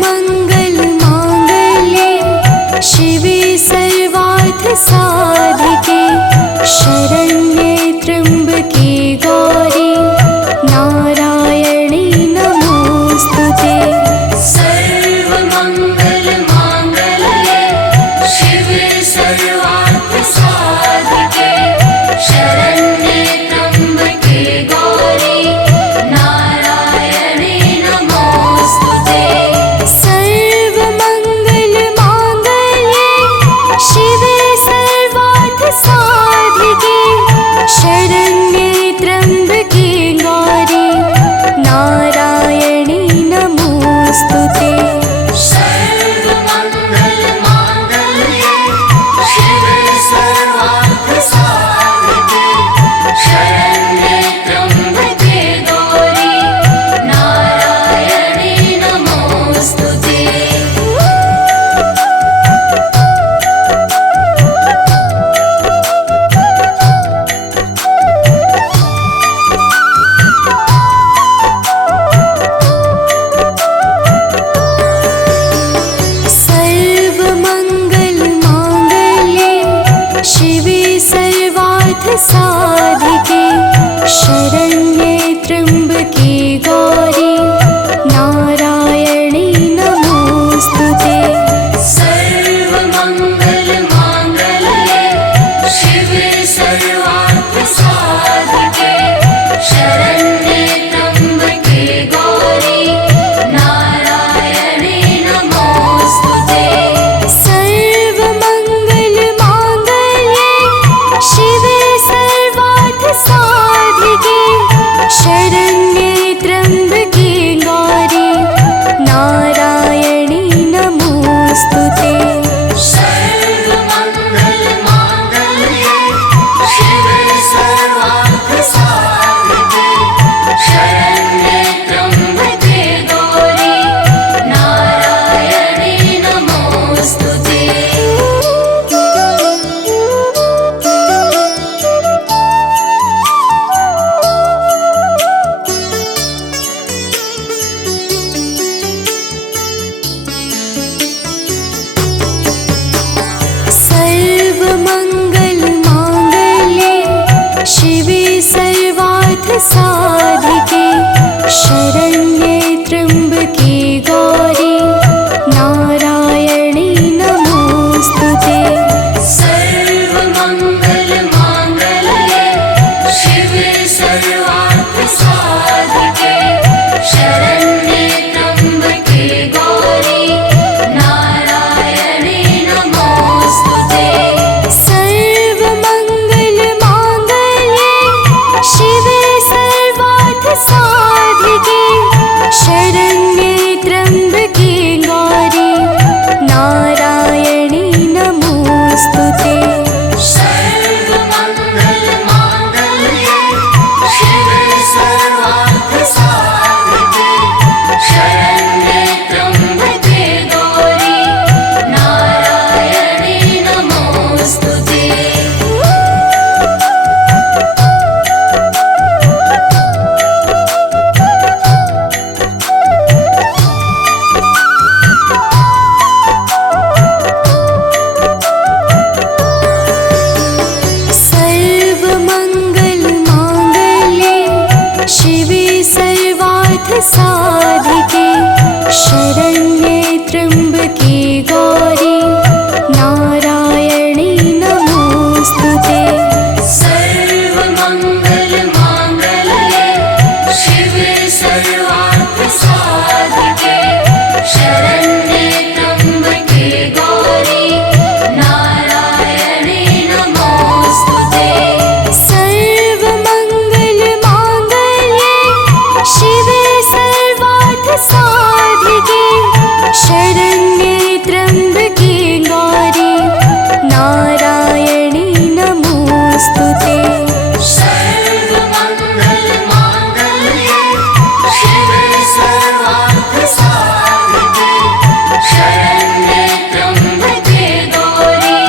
सर्वमङ्गलमाङ्गल्ये शिवे सर्वार्थसाधिके शरण्ये त्र्यम्बके गौरी नारायणी नमोऽस्तुते। सर्वमङ्गलमाङ्गल्ये शिवे सर्वार्थसाधिके शरण्ये त्र्यम्बके गौरी नारायणी नमोऽस्तुते। सर्वमङ्गलमाङ्गल्ये शिवे सर्वार्थसाधिके शरण्ये त्र्यम्बके गौरी नारायणी नमोऽस्तुते। सर्वमङ्गलमाङ्गल्ये शिवे सर्वार्थसाधिके शरण्ये त्र्यम्बके गौरी नारायणी नमोऽस्तुते। सर्वमङ्गलमाङ्गल्ये शिवे सर्वार्थसाधिके शरण्ये त्र्यम्बके गौरी नारायणी नमोऽस्तुते। सर्वमङ्गलमाङ्गल्ये शिवे सर्वार्थसाधिके शरण्ये त्र्यम्बके गौरी नारायणी नमोऽस्तुते। सर्वमङ्गलमाङ्गल्ये शिवे सर्वार्थसाधिके शरण्ये त्र्यम्बके गौरी नारायणी नमोऽस्तुते। सर्वमङ्गलमाङ्गल्ये शिवे सर्वार्थसाधिके शरण्ये त्र्यम्बके गौरी नारायणी नमोऽस्तुते। सर्वमङ्गलमाङ्गल्ये शिवे सर्वार्थसाधिके शरण्ये त्र्यम्बके गौरी नारायणी नमोऽस्तुते। सर्वमङ्गलमाङ्गल्ये शिवे सर्वार्थसाधिके शरण्ये त्र्यम्बके गौरी नारायणी नमोऽस्तुते। सर्वमङ्गलमाङ्गल्ये शिवे सर्वार्थसाधिके शरण्ये त्र्यम्बके गौरी नारायणी नमोऽस्तुते। सर्वमङ्गलमाङ्गल्ये शिवे सर्वार्थसाधिके शरण्ये त्र्यम्बके गौरी नारायणी नमोऽस्तुते। सर्वमङ्गलमाङ्गल्ये शिवे सर्वार्थसाधिके शरण्ये त्र्यम्बके गौरी नारायणी नमोऽस्तुते। सर्वमङ्गलमाङ्गल्ये शिवे सर्वार्थसाधिके शरण्ये त्र्यम्बके गौरी नारायणी नमोऽस्तुते। सर्वमङ्गलमाङ्गल्ये शिवे सर्वार्थसाधिके शरण्ये त्र्यम्बके गौरी नारायणी नमोऽस्तुते। सर्वमङ्गलमाङ्गल्ये शिवे सर्वार्थसाधिके शरण्ये त्र्यम्बके गौरी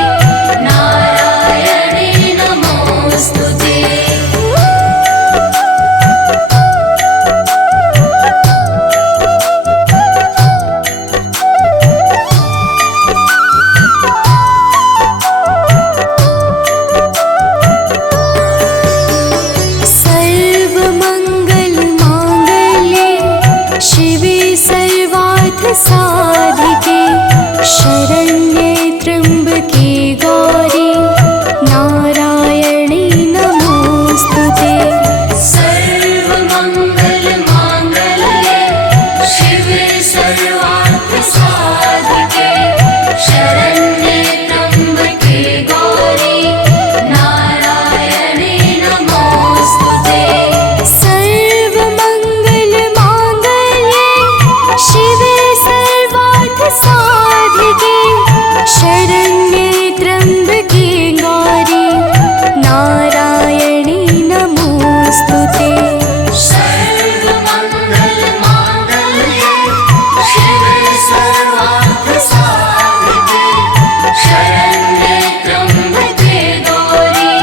नारायणी नमोऽस्तुते। साधिके शरण्ये त्र्यम्बके गौरी नारायणी नमोस्तुते। सर्वमङ्गलमाङ्गल्ये शिवे सर्वार्थसाधिके शरण्ये त्र्यम्बके गौरी नारायणे नमोस्तुते। सर्वमङ्गलमाङ्गल्ये शिवे सर्वार्थसाधिके शरण्ये त्र्यम्बके गौरी नारायणी नमोस्तुते। सर्वमङ्गलमाङ्गल्ये शिवे सर्वार्थसाधिके शरण्ये त्र्यम्बके गौरी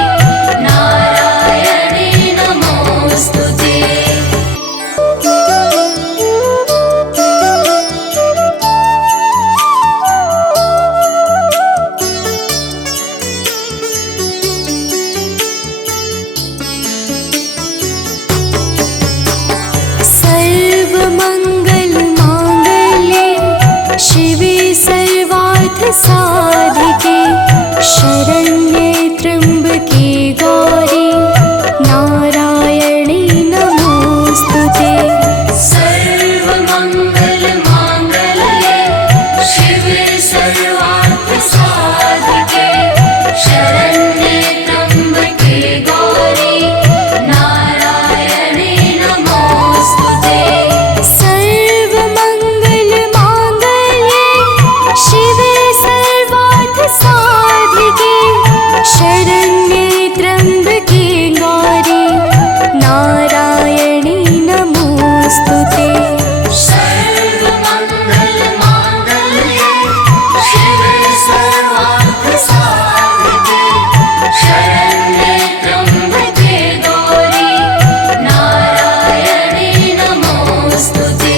नारायणे नमोस्तुते। सर्वमङ्गलमाङ्गल्ये शिवे सर्वार्थसाधिके शरण्ये त्र्यम्बके गौरी नारायणी नमोस्तुते। सर्वमङ्गलमाङ्गल्ये शिवे सर्वार्थसाधिके शरण्ये त्र्यम्बके गौरी नारायणे नमोस्तुते। सर्वमङ्गलमाङ्गल्ये शिवे सर्वार्थसाधिके शरण्ये त्र्यम्बके गौरी नारायणी नमोस्तुते। सर्वमङ्गलमाङ्गल्ये शिवे सर्वार्थसाधिके शरण्ये त्र्यम्बके गौरी नारायणे नमोस्तुते।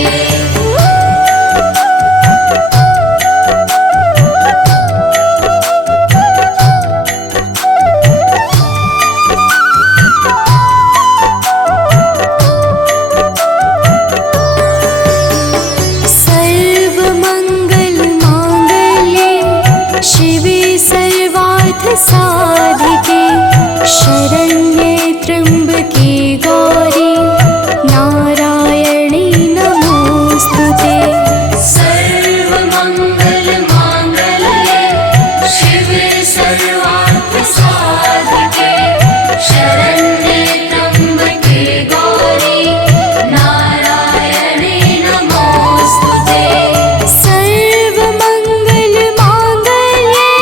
सर्वमङ्गलमाङ्गल्ये शिवे सर्वार्थसाधिके शरण्ये त्र्यम्बके गौरी नारायणी नमोस्तुते। सर्वमङ्गलमाङ्गल्ये शिवे सर्वार्थसाधिके शरण्ये त्र्यम्बके गौरी नारायणे नमोस्तुते। सर्वमङ्गलमाङ्गल्ये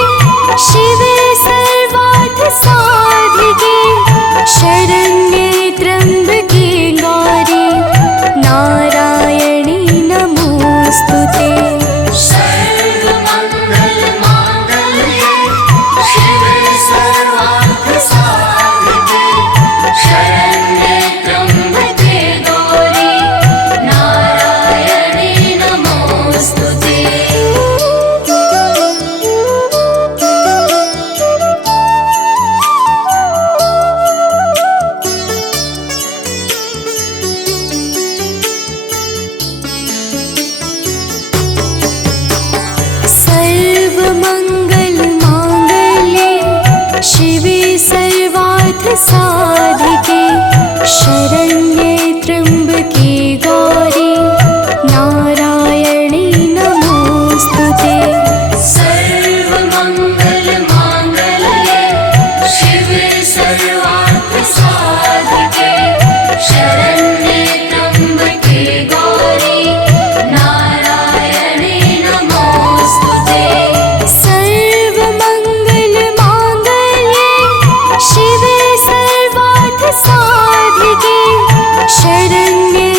शिवे सर्वार्थसाधिके शरण्ये त्र्यम्बके गौरी नारायणी नमोस्तुते। सर्वमङ्गलमाङ्गल्ये शिवे सर्वार्थसाधिके शरण्ये त्र्यम्बके गौरी नारायणे नमोस्तुते। सर्वमङ्गलमाङ्गल्ये शिवे सर्वार्थसाधिके शरण्ये त्र्यम्बके गौरी नारायणी नमोस्तुते। सर्वमङ्गलमाङ्गल्ये शिवे सर्वार्थसाधिके शरण्ये त्र्यम्बके गौरी नारायणे नमोस्तुते। सर्वमङ्गलमाङ्गल्ये शिवे सर्वार्थसाधिके शरण्ये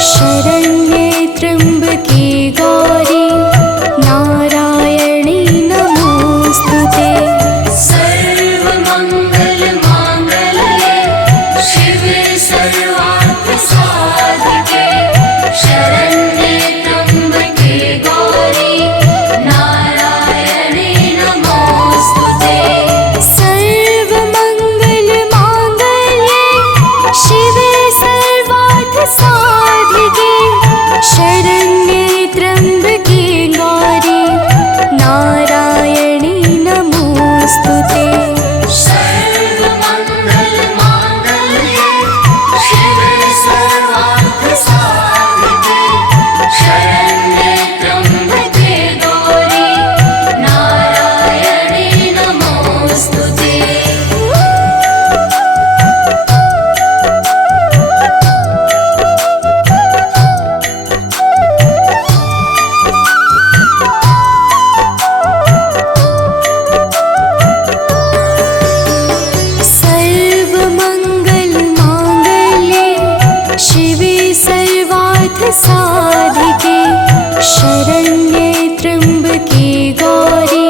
शरण्ये त्र्यम्बके गौरी नारायणी नमोस्तुते। सर्वमङ्गलमाङ्गल्ये शिवे सर्वार्थसाधिके शरण्ये त्र्यम्बके गौरी नारायणी नमोस्तुते। सर्वमङ्गलमाङ्गल्ये शिवे सर्वार्थसाधिके शरण्ये त्र्यम्बके गौरी नारायणी नमोस्तुते। सर्वमङ्गलमाङ्गल्ये शिवे सर्वार्थसाधिके शरण्ये त्र्यम्बके गौरी नारायणी नमोस्तुते। सर्वमङ्गलमाङ्गल्ये शिवे सर्वार्थसाधिके शरण्ये त्र्यम्बके गौरी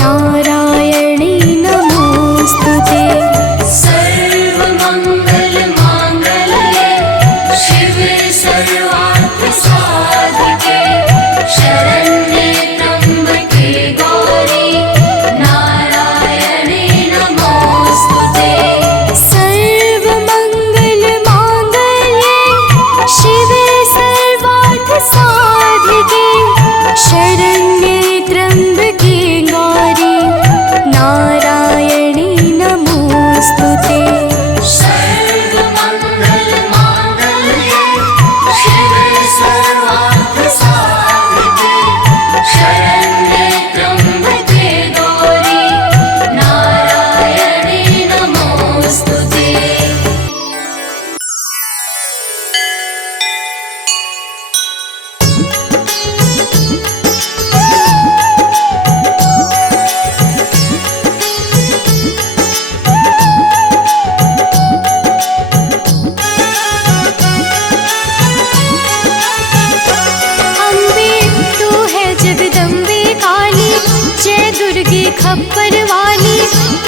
नारायणी नमोस्तुते। सर्वमङ्गलमाङ्गल्ये शिवे सर्वार्थसाधिके शरण्ये त्र्यम्बके गौरी नारायणी नमोस्तुते। सर्वमङ्गलमाङ्गल्ये शिवे सर्वार्थसाधिके शरण्ये त्र्यम्बके गौरी नारायणी नमोस्तुते। सर्वमङ्गलमाङ्गल्ये शिवे सर्वार्थसाधिके शरण्ये त्र्यम्बके गौरी नारायणी नमोस्तुते। अम्बे तू है जगदम्बे काली, जय दुर्गे खप्पर वाली,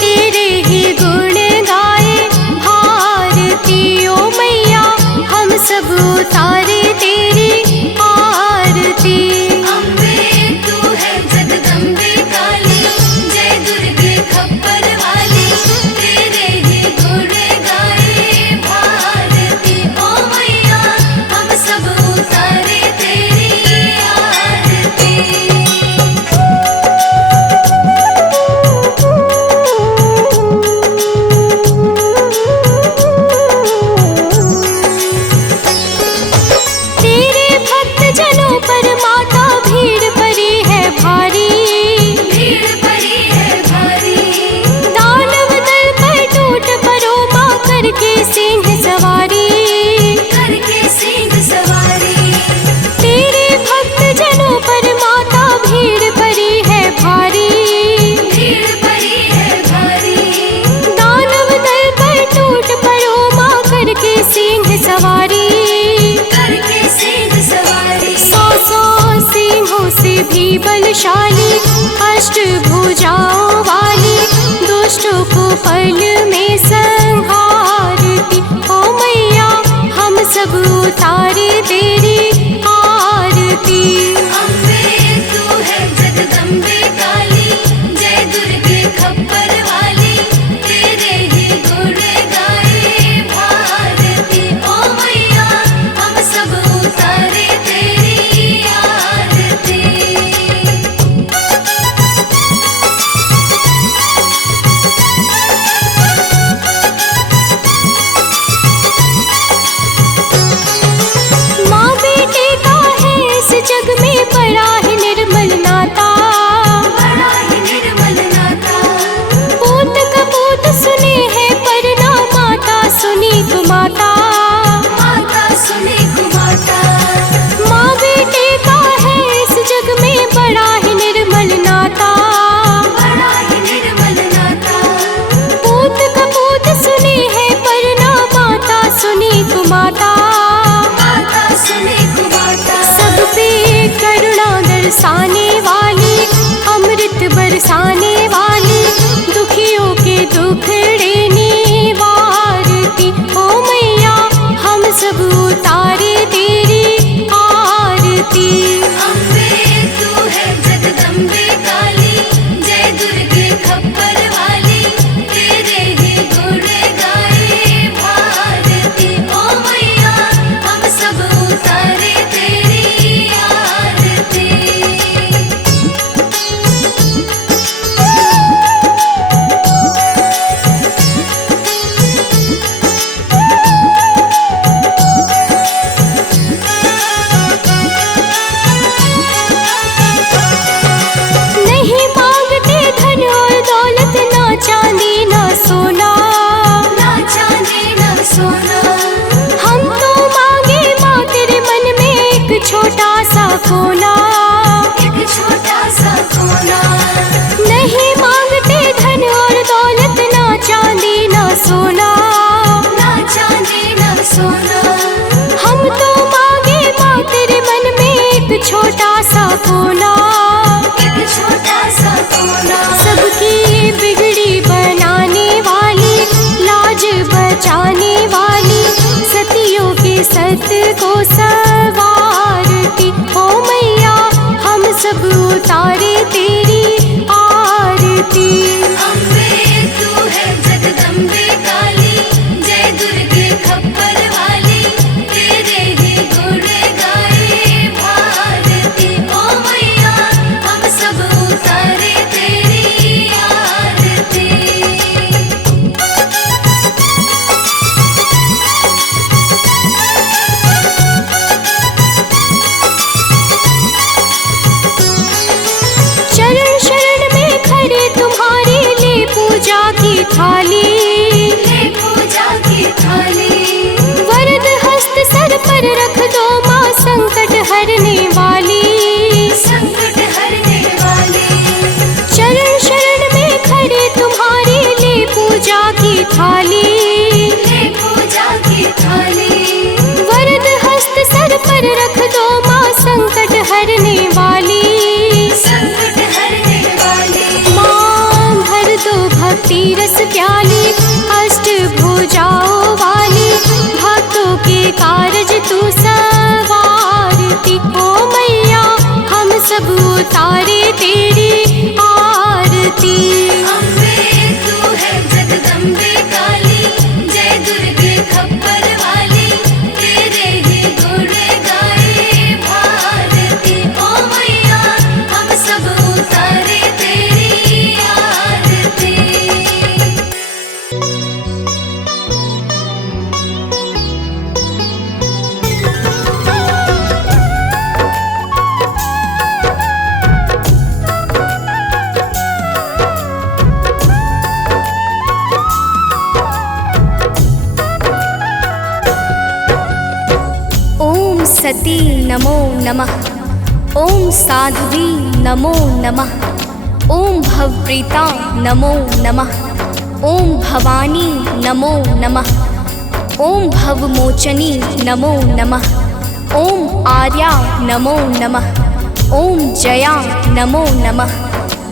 तेरे ही गुण गाए भारती ओ मैया, हम सब उतारे तेरी आरती। अम्बे तू है जगदम्बे काली, जय दुर्गे खप्पर वाली, तेरे ही गुण गाए भारती ओ मैया, हम सब उतारे तेरी आरती। तेरे भक्त जनों पर माता भीड़ पड़ी है भारी, भीड़ पड़ी है भारी, दानव दल पर टूट पड़ो माँ करके सिंह सवारी। करके सिंह सवारी। तेरे भक्त जनों पर माता भीड़ पड़ी है भारी, भीड़ पड़ी है भारी, दानव दल पर टूट पड़ो माँ करके सिंह सवारी। करके सिंह सवारी। सौ सौ सिंहों से भी बलशाली, अष्टभुजाओं वाली, दुष्टों को पल में संहारती ओ मैया, हम सब उतारे तेरी आरती। अम्बे तू है जगदम्बे काली, जय दुर्गे खप्पर वाली, तेरे ही गुण गाए भारती ओ मैया, हम सब उतारे तेरी आरती। माँ बरसाने वाली, अमृत बरसाने वाली, दुखियों के दुखड़े निवारती। ओ मैया हम सब उतारे तेरी आरती। अम्बे तू है जगदम्बे काली, जय दुर्गे खप्पर वाली, तेरे ही गुण गाए भारती। ओ मैया हम सब उतारे तेरी आरती। नहीं मांगते धन और दौलत, ना चांदी ना सोना, ना चांदी ना सोना, हम तो मांगे माँ तेरे मन में एक छोटा सा कोना। एक छोटा सा कोना। नहीं मांगते धन और दौलत, ना चांदी ना सोना, ना चांदी ना सोना, हम तो मांगे माँ तेरे मन में एक छोटा सा कोना। एक छोटा सा कोना। सबकी बिगड़ी बनाने वाली, लाज बचाने वाली, सतियों के सत को सवारती। ओ मैया हम सब उतारे तेरी आरती। अम्बे तू है जगदम्बे काली, जय दुर्गे खप्पर वाली, तेरे ही गुण गाए भारती। ओ मैया हम सब उतारे तेरी आरती। चरण शरण में खड़े तुम्हारे, ले पूजा की थाली, ले पूजा की थाली, वरद हस्त सर पर रख दो माँ संकट हरने वाली। संकट हरने वाली, चरण शरण में खड़े तुम्हारे, ले पूजा की थाली, ले पूजा की थाली, वरद हस्त सर पर रख दो माँ संकट हरने वाली। संकट हरने वाली, माँ भर दो भक्ति रस प्याली, अष्ट भुजाओं वाली, भक्तों के कारज तू सवारती। ओ मैया हम सब उतारे तेरी आरती। अम्बे तू है जगदम्बे काली, जय दुर्गे खप्पर वाली, तेरे ही गुण गाए भारती। ओ मैया हम सब उतारे तेरी आरती। ओम सती नमो नमः, ओम साध्वी नमो नमः, ओम भवप्रीता नमो नमः, ओम भवानी नमो नमः, ओम भवमोचनी नमो नमः, ओम आर्या नमो नमः, ओम जया नमो नमः।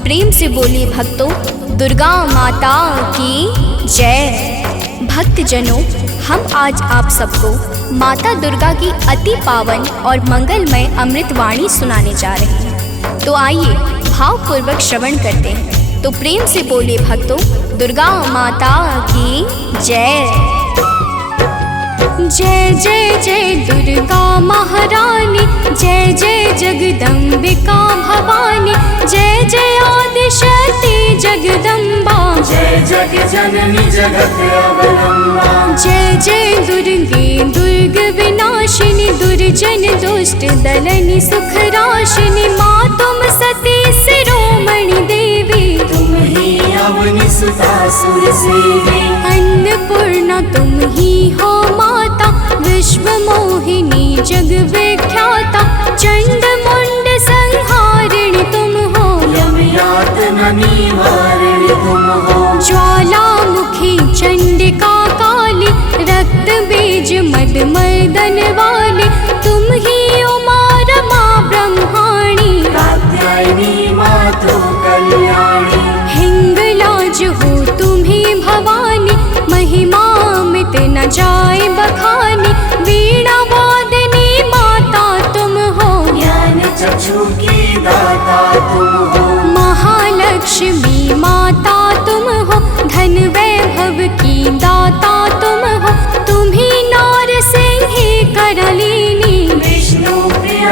प्रेम से बोलिए भक्तों, दुर्गा माता की जय। भक्तजनों, हम आज आप सबको माता दुर्गा की अति पावन और मंगलमय अमृतवाणी सुनाने जा रहे हैं। तो आइए भावपूर्वक श्रवण करते हैं। तो प्रेम से बोले भक्तों, दुर्गा माता की जय। जय जय जय दुर्गा महारानी, जय जय जगदम्बिका भवानी, जय जय आदिशक्ति जगदम्बा, जय जग जननी जगत अवलंबा। जय जय दुर्गे दुर्ग विनाशिनी, दुर्जन दुष्ट दलनी सुख राशिनी, माँ तुम सती शिरोमणि देवी, तुम ही अवनि सुता सुर सेवी। अन्नपूर्णा तुम ही हो माता, विश्व मोहिनी जग विख्याता, चंड मुंड संहारिणी तुम हो, यम यातना निवारिणी तुम हो। ज्वालामुखी चंडिका काली, रक्त बीज मद मर्दन वाली, तुम ही उमा रमा ब्रह्माणी,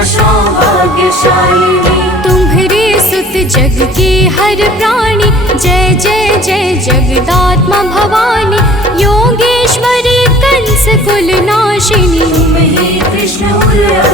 पूजा सौभाग्यशालिनी। तुम्हारे सुत जग के हर प्राणी, जय जय जय जगदात्मा भवानी। योगेश्वरी कंस कुल नाशिनी, तुम ही कृष्ण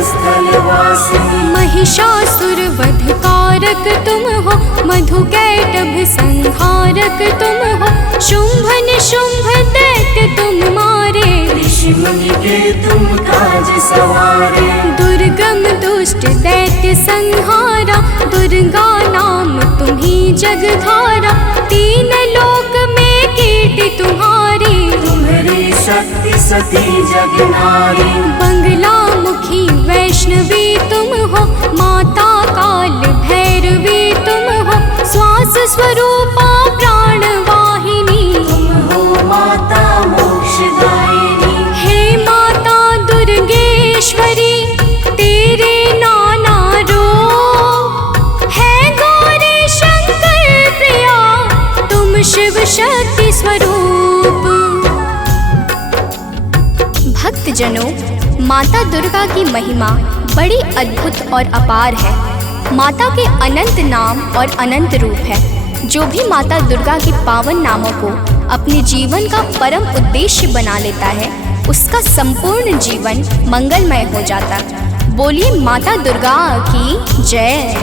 स्थल वासिनी। महिषासुर वध कारक तुम हो, मधु कैटभ संहारक तुम हो। शुंभ निशुंभ दैत्य तुम मारे, ऋषि मुनि के तुम काज सवारे। दुर्गम दुष्ट दैत्य संहारा, दुर्गा नाम तुम्ही जगधारा। तीन लोक में कीर्ति तुम्हारी, तुम्हारी शक्ति सती जग नारी। बंगला मुखी वैष्णवी तुम हो, माता काल भैरवी तुम हो। श्वास स्वरूपा प्राण वाहिनी, तुम हो माता मोक्षदायिनी। हे माता दुर्गेश्वरी, तेरे नाना रूप है गौरी शंकर प्रिया, तुम शिव शक्ति स्वरूप। भक्तजनों, माता दुर्गा की महिमा बड़ी अद्भुत और अपार है। माता के अनंत नाम और अनंत रूप है। जो भी माता दुर्गा के पावन नामों को अपने जीवन का परम उद्देश्य बना लेता है, उसका संपूर्ण जीवन मंगलमय हो जाता। बोलिए माता दुर्गा की जय।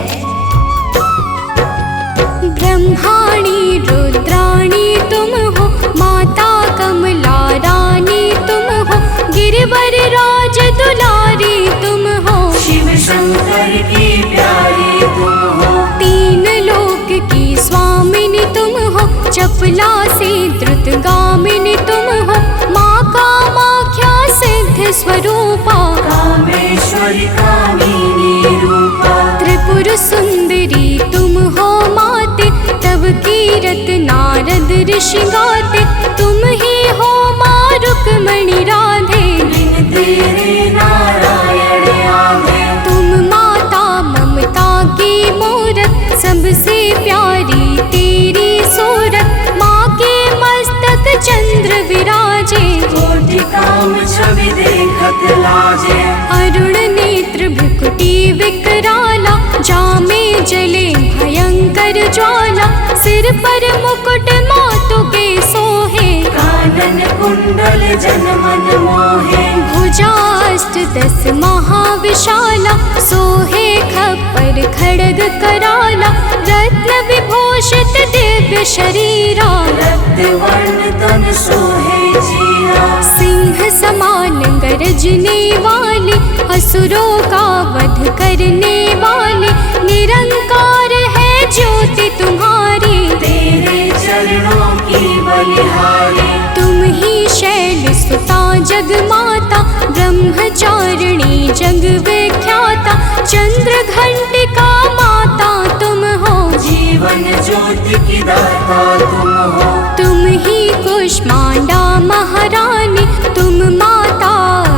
ब्रह्माणी रुद्राणी तुम हो, माता कमला रानी तुम हो। गिरिवर राज दुलारी तुम हो, शिव शंकर की प्यारी तुम हो। तीन लोक की स्वामिनी तुम हो, चपला से द्रुतगामिनी तुम हो। माँ कामाख्या सिद्ध स्वरूपा, कामेश्वरी कामिनी रूपा। त्रिपुर सुंदरी तुम हो माते, तब कीरत नारद ऋषि गाते। तुम ही हो माँ रुक्मणी राधे, बिन तेरे नारायण आवे। तुम माता ममता की मूरत, सबसे प्यारी तेरी सूरत। माँ के मस्तक चंद्र विराजे, कोटि काम छवि देखत लाजे। अरुण नेत्र भ्रुकुटी विकराला, जामे जले भयंकर ज्वाला। सिर पर मुकुट मातु के सोहे, कानन कुंडल जन मन मोहे। भुजाष्ट दस महाविशाला, सोहे खप्पर खड्ग कराला। रत्न विभूषित दिव्य शरीरा, रक्त वर्ण तन सोहे जीरा। सिंह समान गरजने वाली, असुरों का वध करने वाली। निरंकार है ज्योति तुम्हारी, तेरे चरणों की बलिहारी। तुम ही शैल सुता जग माता, ब्रह्मचारिणी जग विख्याता। चंद्र घंटिका माता तुम हो, जीवन ज्योति की दाता तुम हो। तुम ही कुष्मांडा महारानी, तुम माता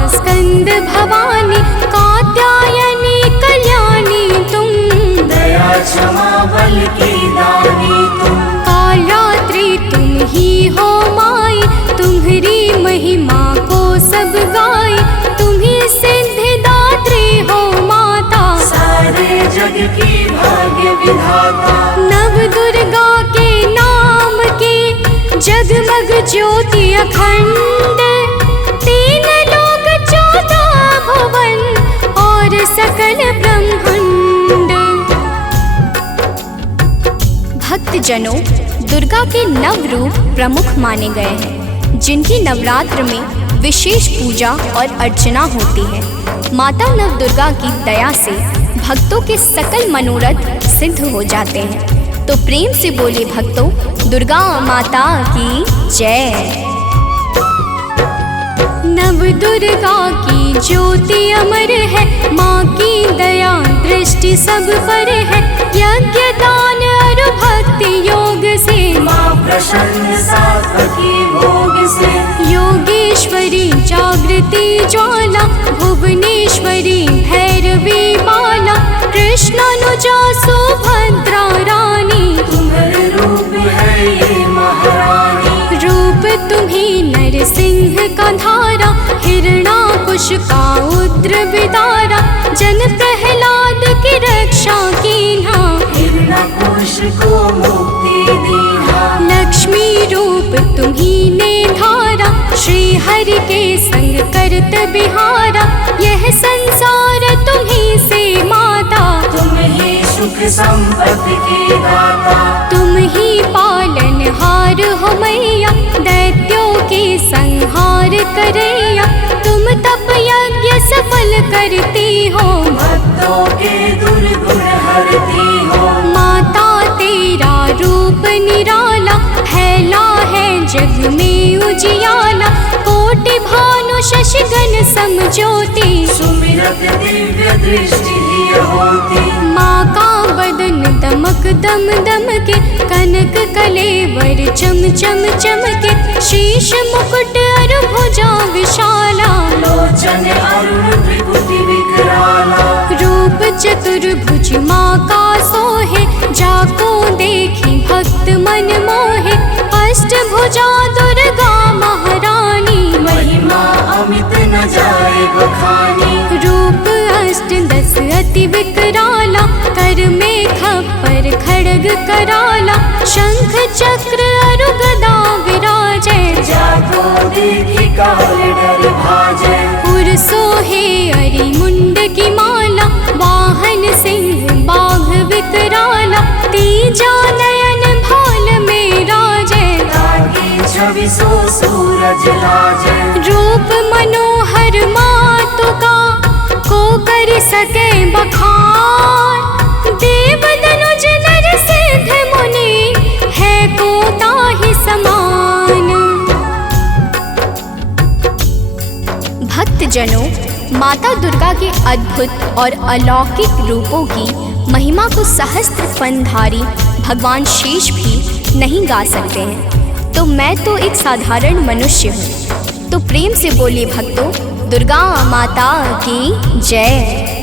स्कंद भवानी। कात्यायनी कल्याणी तुम, दया क्षमा बल की दानी तुम। कालरात्रि तुम ही हो माई, तुम्हारी महिमा को सब गाए। तुम ही सिद्धिदात्री हो माता, सारे जग की भाग्य विधाता। नव दुर्गा के नाम की जगमग ज्योति अखंड। तीन लोक 14 भुवन और सकल ब्रह्मांड। भक्तजनों, दुर्गा के नव रूप प्रमुख माने गए हैं, जिनकी नवरात्र में विशेष पूजा और अर्चना होती है। माता नव दुर्गा की दया से भक्तों के सकल मनोरथ सिद्ध हो जाते हैं। तो प्रेम से बोले भक्तों, दुर्गा माता की जय। नव दुर्गा की ज्योति अमर है, माँ की दया दृष्टि सब पर है। यज्ञ दान और भक्ति योग से, माँ प्रसन्न सात्विकी भोग से। योगेश्वरी जागृति ज्वाला, भुवनेश्वरी भैरवी माला। कृष्णानुजा सुभद्रा रानी, तुम्हारे रूप है ये महारानी। रूप तुम्ही नरसिंह का धारा, हिरणाकुश का उग्र विदारा। जन प्रह करती हो, भक्तों के दुर्गुण हरती हो। माता तेरा रूप निराला, फैला है जग में उजियाला। कोटि भानु शशिगण समज्योति, सुमिरत दिव्य दृष्टि ही होती। माँ का बदन दमक दम दम के, कनक कलेवर चम चम चमके। शीश मुकुट अरु भुजा विशाला, लोचन अरुण त्रिपुटी विकराला। रूप चतुर्भुज माँ का सोहे, जाको देखी भक्त मन मोहे। अष्टभुजा दुर्गा महारानी, महिमा अमित न जाए बखानी। रूप अष्ट दस अति विकराला, कर में खप्पर खड्ग कराला। शंख चक्र अरु गदा विराजे, जाको देखी काल डर भाजे। उर सोहे अरि मुंड की माला, वाहन सिंह बाघ विकराला। तीजा नयन भाल में राजे, ताकि छवि सो सूरज लाजे। रूप मनोहर मातु का, को कर सके बखान। देव दनुज नर सिद्ध मुनि, है को ताहि समान। भक्तजनों, माता दुर्गा के अद्भुत और अलौकिक रूपों की महिमा को सहस्त्र फनधारी भगवान शेष भी नहीं गा सकते हैं। तो मैं तो एक साधारण मनुष्य हूँ। तो प्रेम से बोलिए भक्तों, दुर्गा माता की जय।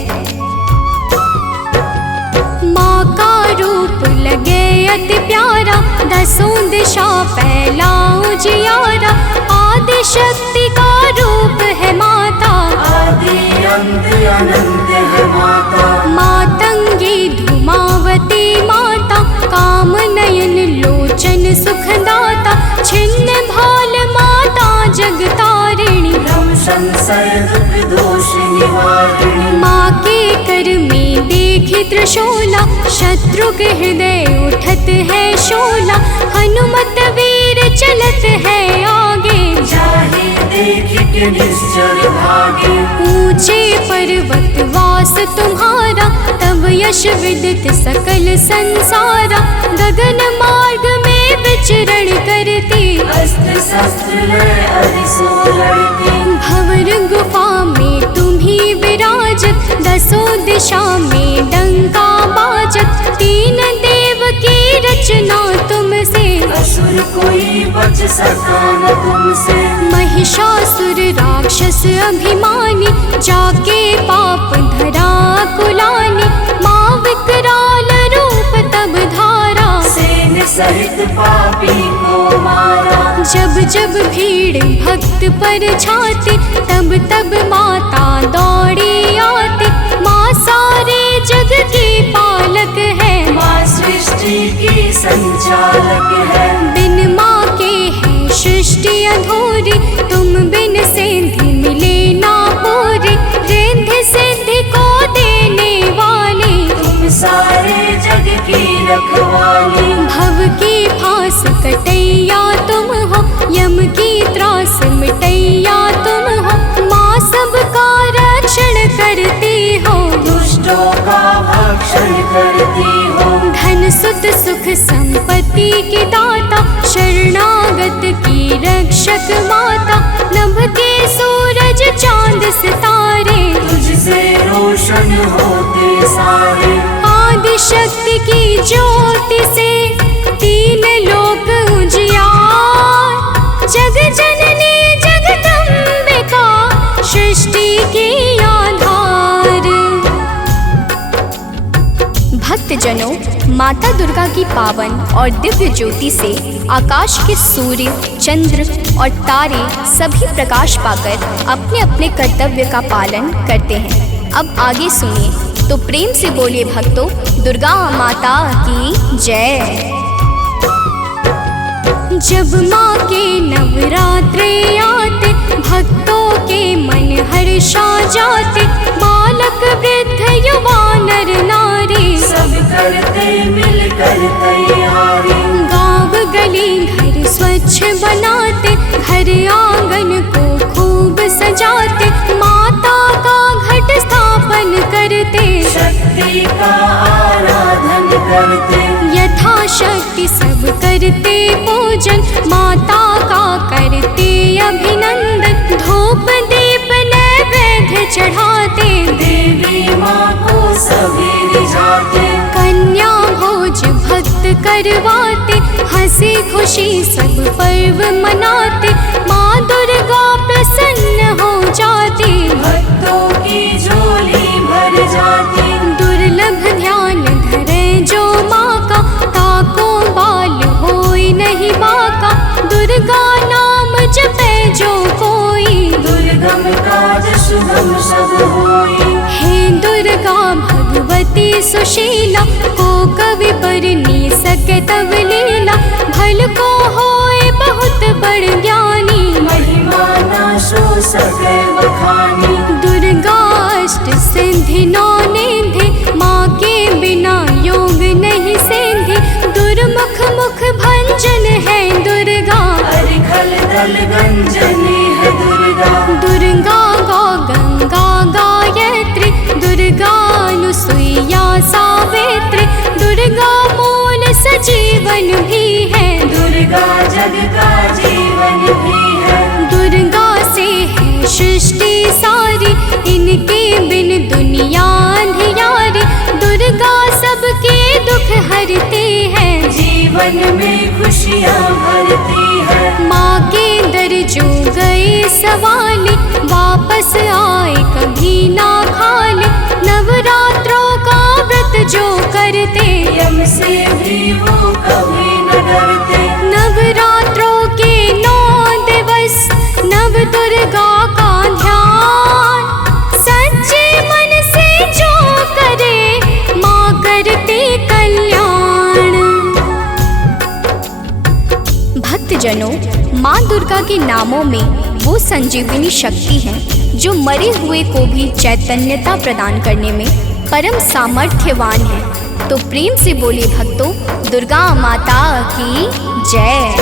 माँ का रूप लगे अति प्यारा, दसों दिशा फैला उजियारा। आदि शक्ति का रूप है माता, आदि अंत अनंत है माता। मातंगी धूमावती माता, काम नयन लोचन सुखदाता। छिन्न भाल माता जगतारिणी, भ्रम संशय दुख दोष निवारिणी। माँ के कर में देखी त्रिशूला, शत्रु के हृदय उठत है शोला। हनुमत वीर चलत है आगे, जाहि देख के निश्चर भागे। ऊंचे पर्वत वास तुम्हारा, तब यश विदित सकल संसारा। गगन मार्ग में विचरण करती, अस्त्र शस्त्र लय अरिसो लड़ती। भंवर गुफा में तुम्ही विराजत, दसों दिशा में डंका बाजत। तीन देव की रचना तुमसे, असुर कोई बच सका न तुमसे। महिषासुर राक्षस अभिमानी, जाके पाप धरा कुलानी। माँ विकराल रूप तब धारा, सेन सहित पापी को मारा। जब जब भीड़ भक्त पर छाती, तब तब माता दौड़ी आती। माँ सारे जग की पालक है, माँ सृष्टि की संचालक है। बिन माँ के है सृष्टि अधूरी, तुम बिन सिद्धि मिले ना पूरी। रिद्धि सिद्धि को देने वाली, तुम सारे जग की रखवाली। भव की फांस कटैया तुम हो, यम की त्रास मिटैया तुम हो। माँ सबका रक्षण करती हो, दुष्टों का भक्षण करती हो। धन सुत सुख संपत्ति की दाता, शरणागत की रक्षक माता। नभ के सूरज चांद सितारे, तुझसे रोशन होते सारे। आदि शक्ति की ज्योति से, तीन लोक उजियार। जग जननी जगदम्बिका, सृष्टि की आधार। भक्तजनों, माता दुर्गा की पावन और दिव्य ज्योति से आकाश के सूर्य, चंद्र और तारे सभी प्रकाश पाकर अपने अपने कर्तव्य का पालन करते हैं। अब आगे सुनिए, तो प्रेम से बोलिए भक्तों, दुर्गा माता की जय। जब माँ के नवरात्रे आते, भक्तों के मन हर्षा जाते। बालक वृद्ध युवा नर नारी, सब करते मिलकर तैयारी। गाँव गली घर स्वच्छ बनाते, घर आंगन को खूब सजाते। माता का घट शक्ति का आराधन करते। यथाशक्ति सब करते पूजन, माता का करते अभिनंदन। धूप दीप नैवेद्य चढ़ाते, देवी माँ को सभी रिझाते। कन्या भोज भक्त करवाते, हंसी खुशी सब पर्व मनाते। माँ दुर्गा प्रसन्न हो जाती, भक्तों की झोली भर जाती। दुर्लभ ध्यान धरे जो माँ का, ताको बाल होई नहीं बाका। दुर्गा नाम जपे जो कोई, दुर्गम काज शुभम सब होई। हे दुर्गा भगवती सुशीला, को कवि बरनी सके तब लीला। भल को होए बहुत बड़ ज्ञानी, महिमा न सो सके बखानी। दुर्गा अष्ट सिद्धि नौ निधि, माँ के बिना योग नहीं सिद्धि। दुर्मुख मुख भंजन है दुर्गा, अरिखल दल गंजनी है दुर्गा। दुर्गा गौ गंगा गायत्री, दुर्गा अनुसुईया सावित्री। दुर्गा मूल सजीवन भी है, दुर्गा जग का जीवन भी है। दुर्गा से है सृष्टि सारी, इनके बिन दुनिया अंधियारी। दुर्गा सबके दुख हरती है, जीवन में खुशियाँ भरती है। माँ के दर जो गए सवाली, वापस आए कभी ना खाली। नवरात्रों का व्रत जो करते, यम से भी वो कभी न डरते। नवरात्रों के 9 दिवस, नव दुर्गा का ध्यान। सच्चे मन से जो करे, माँ करते कल्याण। भक्तजनों, माँ दुर्गा के नामों में वो संजीवनी शक्ति है जो मरे हुए को भी चैतन्यता प्रदान करने में परम सामर्थ्यवान है। तो प्रेम से बोले भक्तों, दुर्गा माता की जय।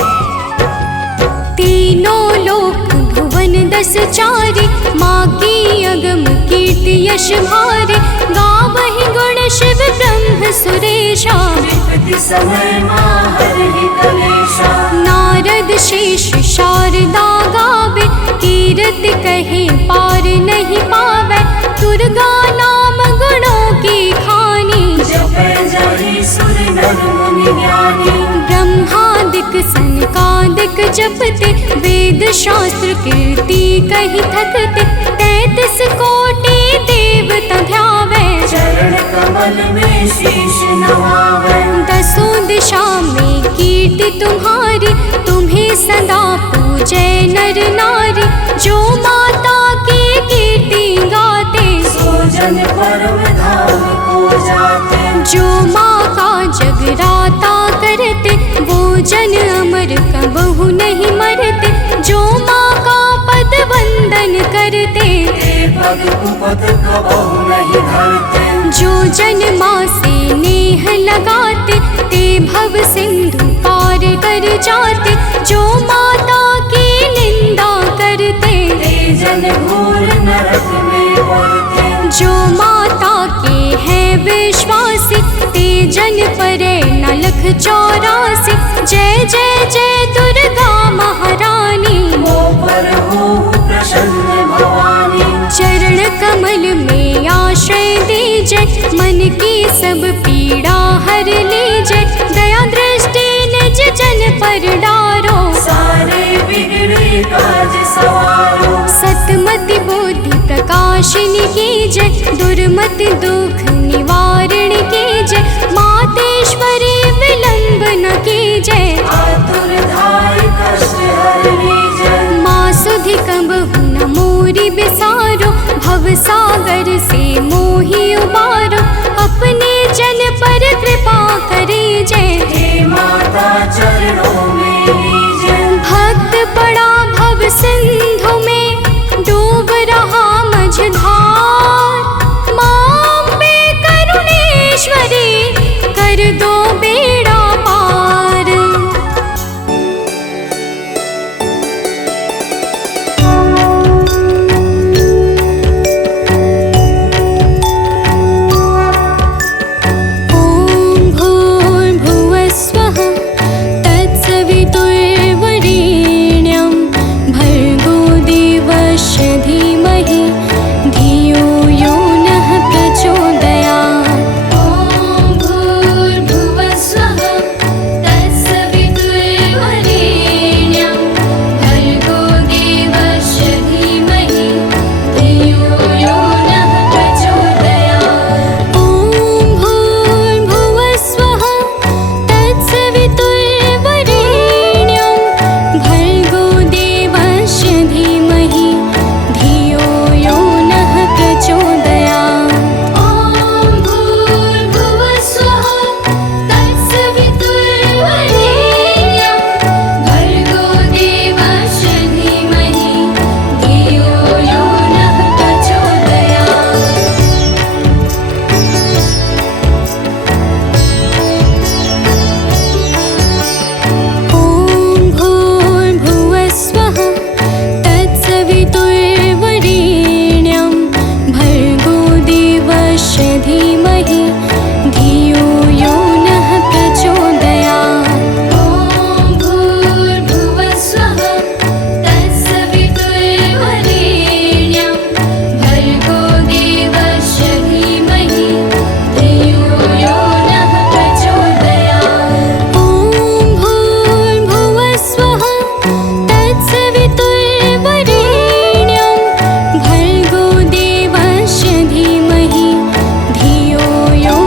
तीनों लोक भुवन 10 चारी, माँ की अगम कीर्ति यश भारे। गावहि गुण शिव ब्रह्म सुरेशा, विपत्ति समय माँ हरहि कलेशा। नारद शेष शारदा गावे, कीर्ति कहे पार नहीं पावे। दुर्गा नाम गुणों की खानी, जपै जाहि सुर नर मुनि ज्ञानी। ब्रह्मादिक सनकादिक जपते, वेद शास्त्र कीर्ति कही थकते। 33 कोटि देवता ध्यावे, चरण कमल में शीश नवावे। 10 दिशा में कीर्ति तुम्हारी, तुम्हें सदा पूजे नर नारी। जो माता की कीर्ति गाते, सो जन परम धाम को जाते। जो माँ का जगराता करते, वो जन अमर कबहु नहीं मरते। जो माँ का पद वंदन करते, ए पग कुपथ कबहु नहीं धरते। जो जन माँ से नेह लगाते, ते भव सिंधु पार कर जाते। जो माता की निंदा करते, ते जन घोर नरक में पड़ते। जो माता के हैं विश्वासी, ते जन परे न लख 84। जय जय जय दुर्गा महारानी, वो पर हो प्रसन्न भवानी। चरण कमल में आश्रय दीजिए, मन की सब पीड़ा हर लीजिए। दया दृष्टि निज जन पर डारो, सारे बिगड़े काज सवारो। सतमति बुद्धि प्रकाशिनी कीजिए, दुर्मति दुख निवारण कीजिए। मातेश्वरी विलंब न कीजिए, आतुर धाय कष्ट हर लीजिए। माँ सुधि कबहु न मोरी बिसारो, भव सागर से मोहि उबारो। अपने जन पर कृपा करीजे, हे माता चरणों में लीजिए। भक्त पड़ा भव सिंधु में, डूब रहा मझधार। माँ अम्बे धीमहि धियो यो नः प्रचोदयात्। ॐ भूर्भुवः स्वः तत्सवितुर्वरेण्यं भर्गो देवस्य धीमहि धियो यो नः प्रचोदयात्। ॐ भूर्भुवः स्वः तत्सवितुर्वरेण्यं भर्गो देवस्य धीमहि धियो यो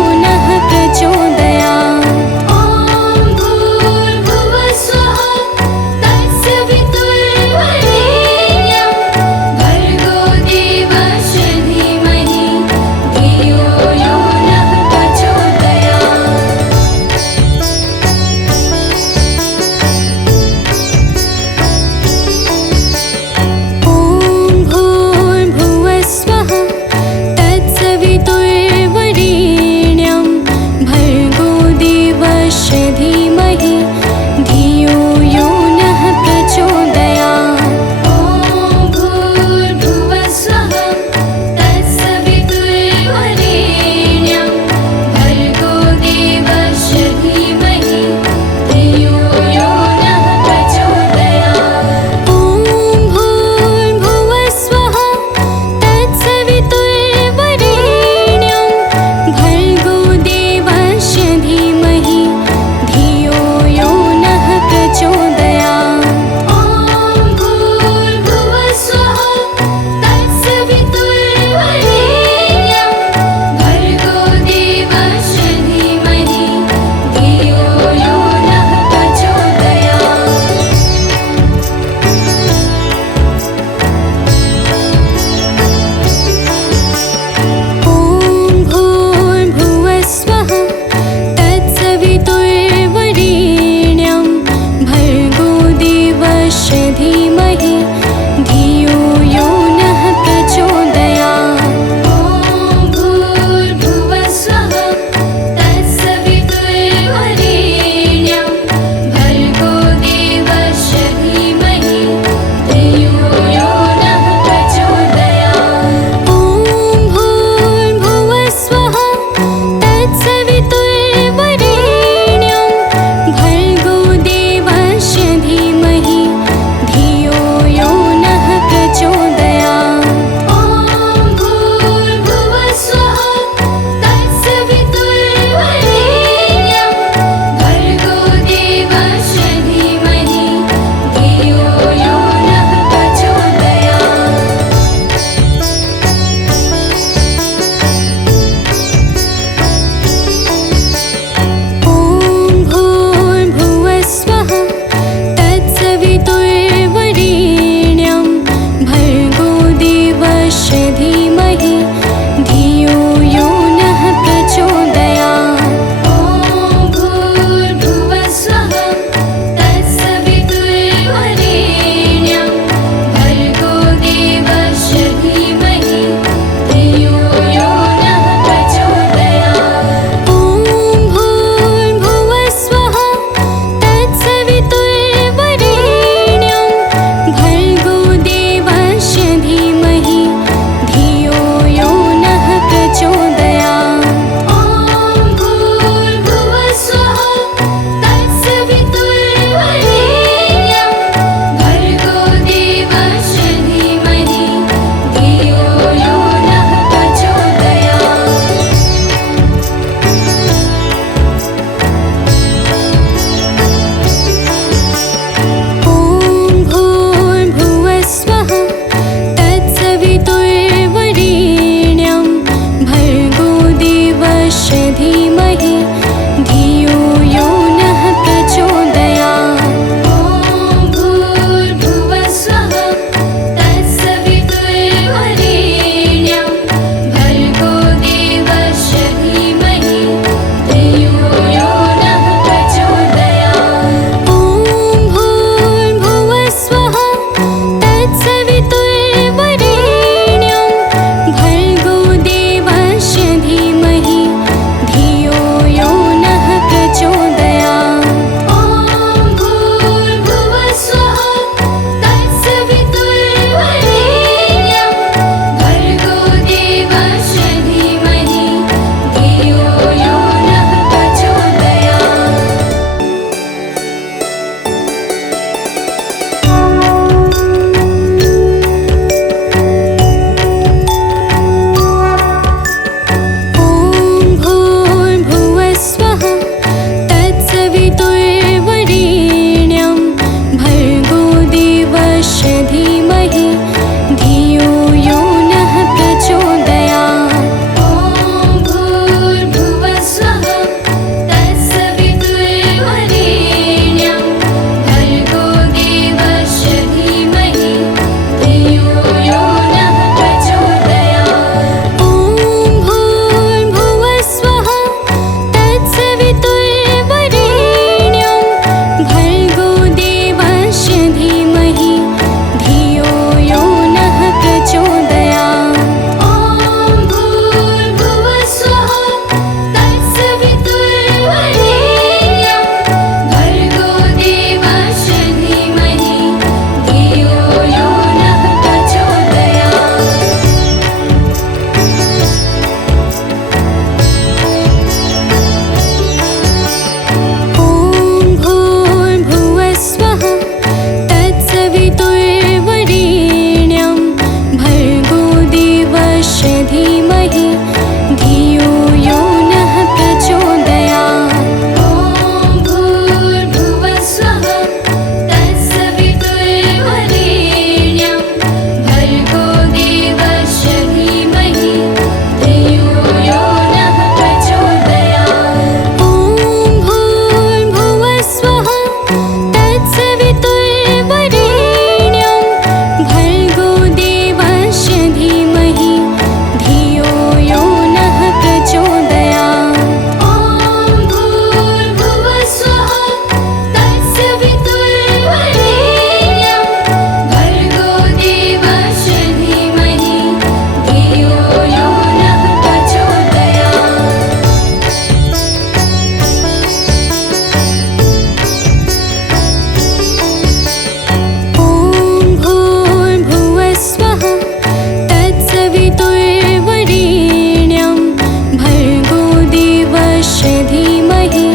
देवस्य धीमहि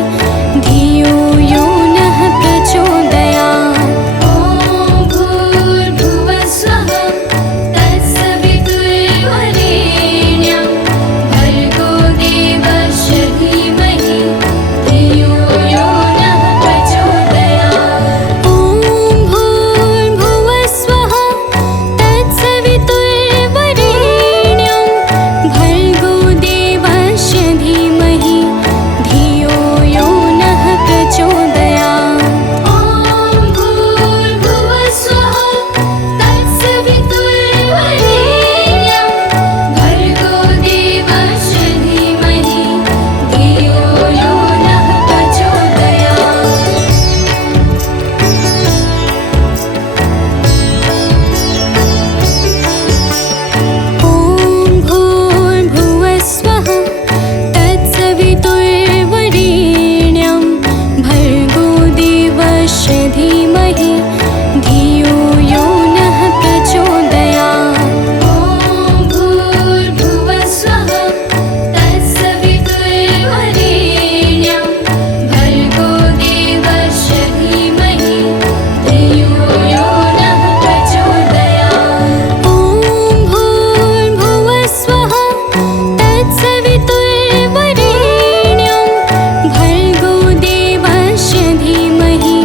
धियो यो नः प्रचोदयात्। ॐ भूर्भुवस्वः तत्सवितुर्वरेण्यं भर्गो देवस्य धीमहि धियो यो नः प्रचोदयात्। ॐ भूर्भुवस्वः तत्सवितुर्वरेण्यं भर्गो देवस्य धीमहि धियो यो नः प्रचोदयात्। ॐ भूर्भुवस्वः तत्सवितुर्वरेण्यं भर्गो देवस्य धीमहि धियो यो नः प्रचोदयात्। ॐ भूर्भुवस्वः तत्सवितुर्वरेण्यं भर्गो देवस्य धीमहि धियो यो नः प्रचोदयात्। ॐ भूर्भुवस्वः तत्सवितुर्वरेण्यं भर्गो देवस्य धीमहि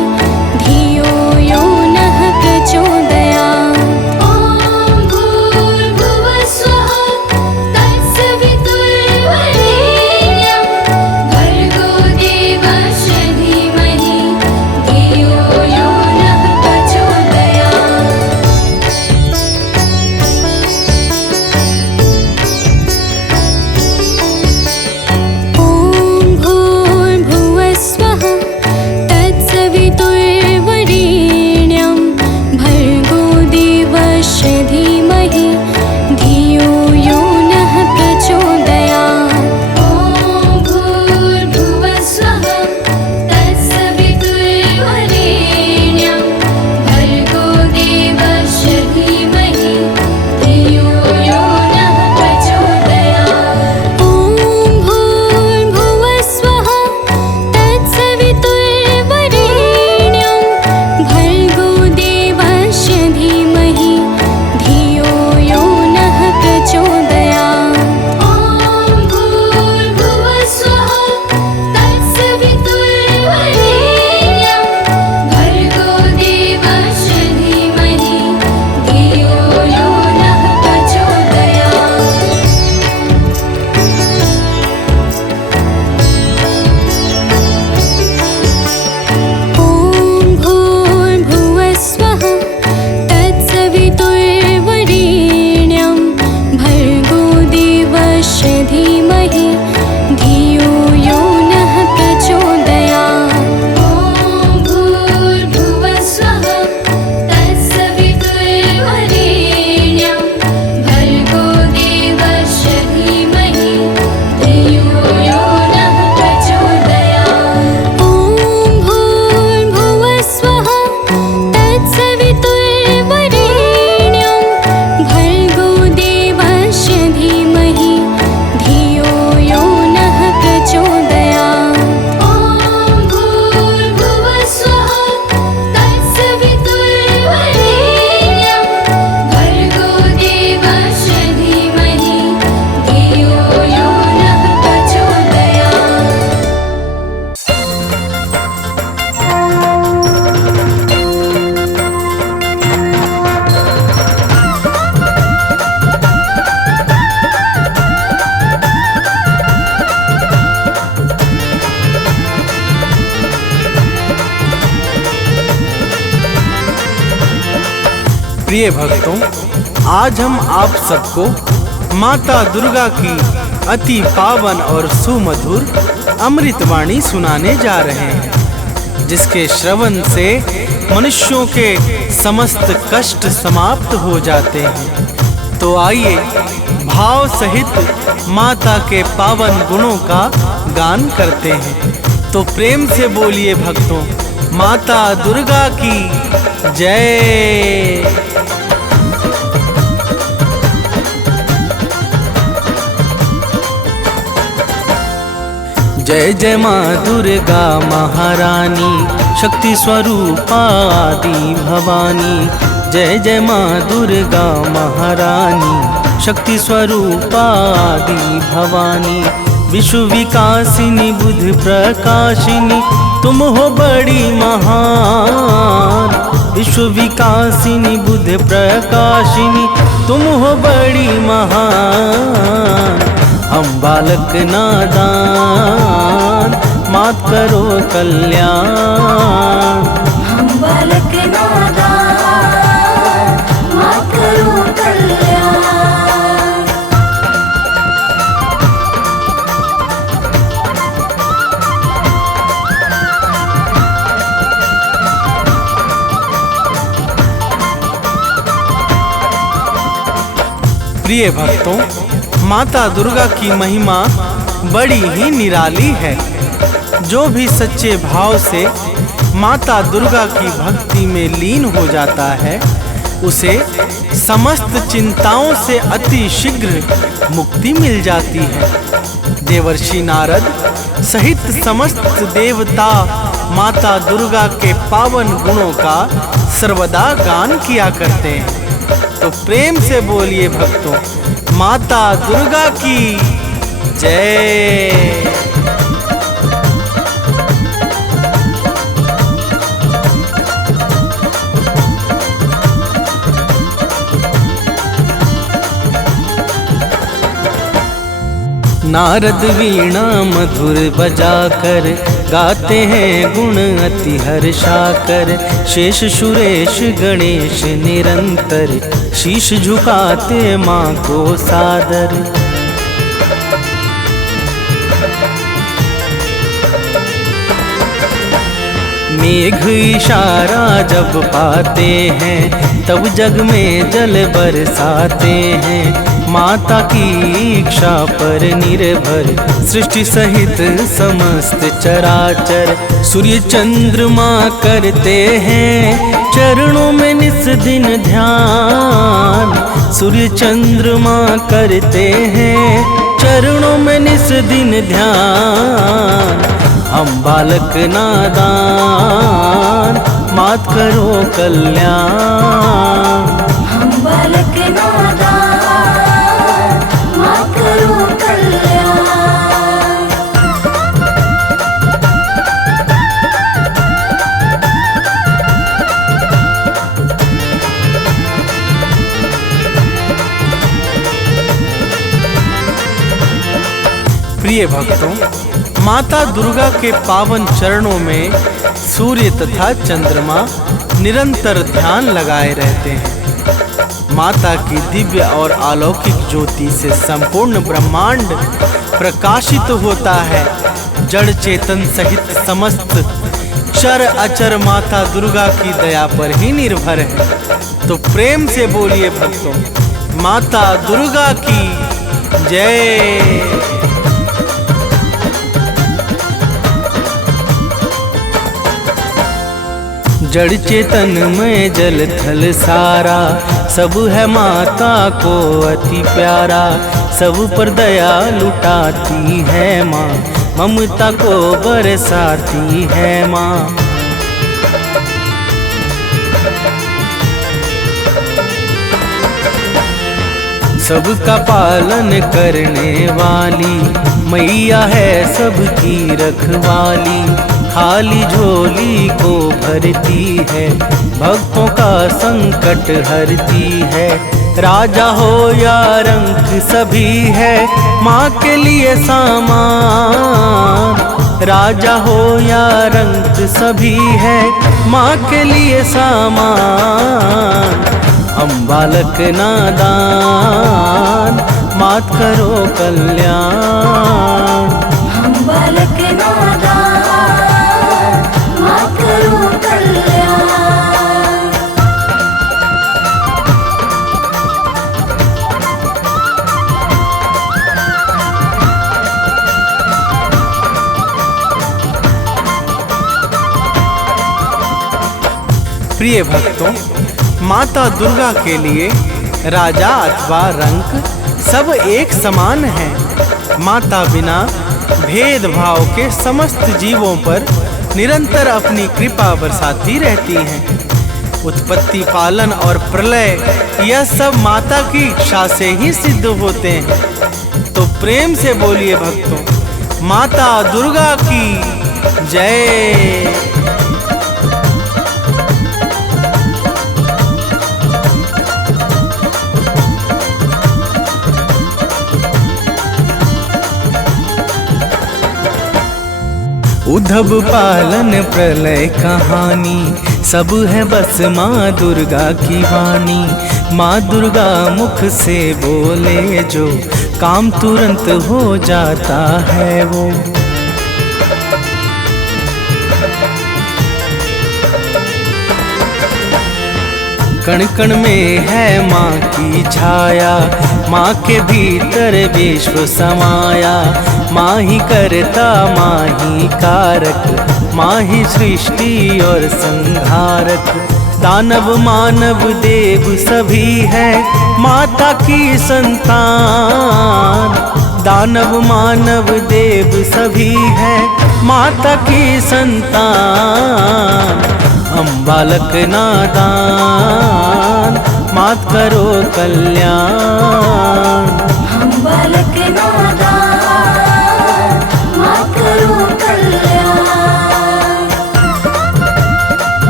धियो यो नः प्रचोदयात्। ॐ भूर्भुवस्वः तत्सवितुर्वरेण्यं भर्गो देवस्य धीमहि धियो यो नः प्रचोदयात्। ॐ भूर्भुवस्वः तत्सवितुर्वरेण्यं भर्गो देवस्य धीमहि धियो यो नः प्रचोदयात्। ॐ भूर्भुवस्वः तत्सवितुर्वरेण्यं भर्गो देवस्य धीमहि धियो यो नः प्रचोदयात्। ॐ भूर्भुवस्वः तत्सवितुर्वरेण्यं भर्गो देवस्य धीमहि धियो यो नः प्रचोदयात्। ॐ भूर्भुवस्वः तत्सवितुर्वरेण्यं भर्गो देवस्य धीमहि धियो यो नः प्रचोदयात्। ॐ भूर्भुवस्वः तत्सवितुर्वरेण्यं भर्गो देवस्य धीमहि धियो यो नः प्रचोदयात्। ॐ भूर्भुवस्वः तत्सवितुर्वरेण्यं भर्गो देवस्य धीमहि धियो यो नः प्रचोदयात्। ॐ भूर्भुवस्वः तत्सवितुर्वरेण्यं भर्गो देवस्य धीमहि धियो यो नः प्रचोदयात्। ॐ भूर्भुवस्वः तत्सवितुर्वरेण्यं भर्गो देवस्य धीमहि धियो यो नः प्रचोदयात्। ॐ भूर्भुवस्वः तत्सवितुर्वरेण्यं भर्गो देवस्य धीमहि धियो यो नः प्रिय भक्तों, आज हम आप सबको माता दुर्गा की अति पावन और सुमधुर अमृतवाणी सुनाने जा रहे हैं, जिसके श्रवण से मनुष्यों के समस्त कष्ट समाप्त हो जाते हैं। तो आइए भाव सहित माता के पावन गुणों का गान करते हैं। तो प्रेम से बोलिए भक्तों, माता दुर्गा की जय। जय जय माँ दुर्गा महारानी, शक्ति स्वरूपा आदि भवानी। जय जय माँ दुर्गा महारानी, शक्ति स्वरूपा आदि भवानी। विश्व विकासिनी बुद्धि प्रकाशिनी, तुम हो बड़ी महान। विश्व विकासिनी बुद्धि प्रकाशिनी, तुम हो बड़ी महान। हम बालक नादान, मात करो कल्याण। हम बालक नादान, मात करो कल्याण। प्रिय भक्तों, माता दुर्गा की महिमा बड़ी ही निराली है। जो भी सच्चे भाव से माता दुर्गा की भक्ति में लीन हो जाता है, उसे समस्त चिंताओं से अति शीघ्र मुक्ति मिल जाती है। देवर्षि नारद सहित समस्त देवता माता दुर्गा के पावन गुणों का सर्वदा गान किया करते हैं। तो प्रेम से बोलिए भक्तों, माता दुर्गा की जय। नारद वीणा मधुर बजाकर गाते हैं गुण अति हर्षाकर। शेष सुरेश गणेश निरंतर शीश झुकाते माँ को सादर। मेघ इशारा जब पाते हैं, तब जग में जल बरसाते हैं। माता की इच्छा पर निर्भर सृष्टि सहित समस्त चराचर। सूर्य चंद्रमा करते हैं चरणों में निस दिन ध्यान। सूर्य चंद्रमा करते हैं चरणों में निस दिन ध्यान। हम बालक नादान, मात करो कल्याण। हम बालक नादान, मात करो कल्याण। प्रिय भक्तों, माता दुर्गा के पावन चरणों में सूर्य तथा चंद्रमा निरंतर ध्यान लगाए रहते हैं। माता की दिव्य और अलौकिक ज्योति से संपूर्ण ब्रह्मांड प्रकाशित होता है। जड़ चेतन सहित समस्त चर अचर माता दुर्गा की दया पर ही निर्भर है। तो प्रेम से बोलिए भक्तों, माता दुर्गा की जय। जड़ चेतन में जल थल सारा, सब है माता को अति प्यारा। सब पर दया लुटाती है माँ, ममता को बरसाती है माँ। सबका पालन करने वाली मैया है सबकी रखवाली। खाली झोली को भरती है, भक्तों का संकट हरती है। राजा हो या रंक सभी है माँ के लिए सामान। राजा हो या रंक सभी है माँ के लिए सामान। हम बालक नादान, मात करो कल्याण। हम बालक नादान, मात करो कल्याण। प्रिय भक्तों, माता दुर्गा के लिए राजा अथवा रंक सब एक समान है। माता बिना भेदभाव के समस्त जीवों पर निरंतर अपनी कृपा बरसाती रहती हैं। उत्पत्ति, पालन और प्रलय यह सब माता की इच्छा से ही सिद्ध होते हैं। तो प्रेम से बोलिए भक्तों, माता दुर्गा की जय। उद्धव पालन प्रलय कहानी सब है बस माँ दुर्गा की वाणी। माँ दुर्गा मुख से बोले जो काम तुरंत हो जाता है वो। कण कण में है माँ की छाया, माँ के भीतर विश्व समाया। माँ ही करता माँ ही कारक, माँ ही सृष्टि और संहारक। दानव मानव देव सभी है माता की संतान। दानव मानव देव सभी है माता की संतान। हम बालक नादान मात करो कल्याण। हम बालक नादान मात करो कल्याण।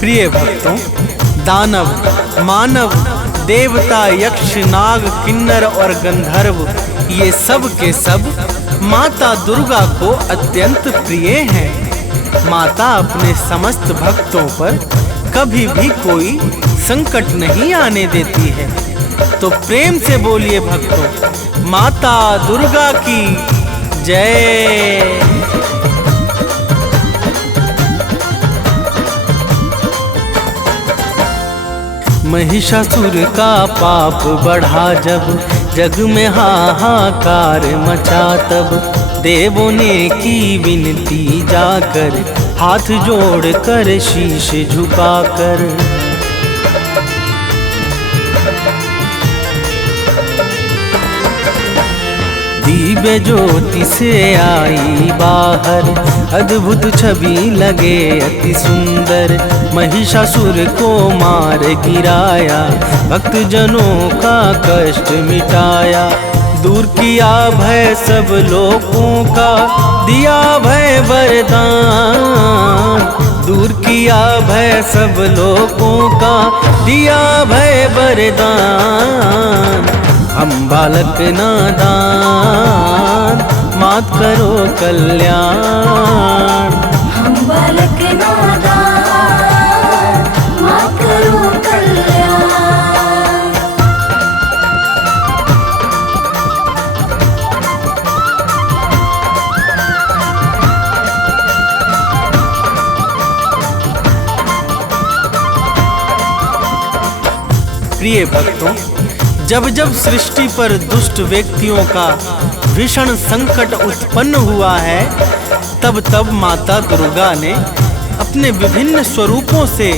प्रिय भक्तों, दानव, मानव, देवता, यक्ष, नाग, किन्नर और गंधर्व ये सब के सब माता दुर्गा को अत्यंत प्रिय हैं। माता अपने समस्त भक्तों पर कभी भी कोई संकट नहीं आने देती है। तो प्रेम से बोलिए भक्तों, माता दुर्गा की जय। महिषासुर का पाप बढ़ा जब जग में हाहाकार मचा, तब देवों ने की विनती जाकर हाथ जोड़कर शीश झुकाकर। दिव्य ज्योति से आई बाहर, अद्भुत छवि लगे अति सुंदर। महिषासुर को मार गिराया, भक्त जनों का कष्ट मिटाया। दूर किया भय सब लोगों का, दिया भय वरदान। दूर किया भय सब लोगों का, दिया भय वरदान। हम बालक नादान मात करो कल्याण। हम बालक नादान मात करो कल्याण। प्रिय भक्तों, जब जब सृष्टि पर दुष्ट व्यक्तियों का भीषण संकट उत्पन्न हुआ है, तब तब माता दुर्गा ने अपने विभिन्न स्वरूपों से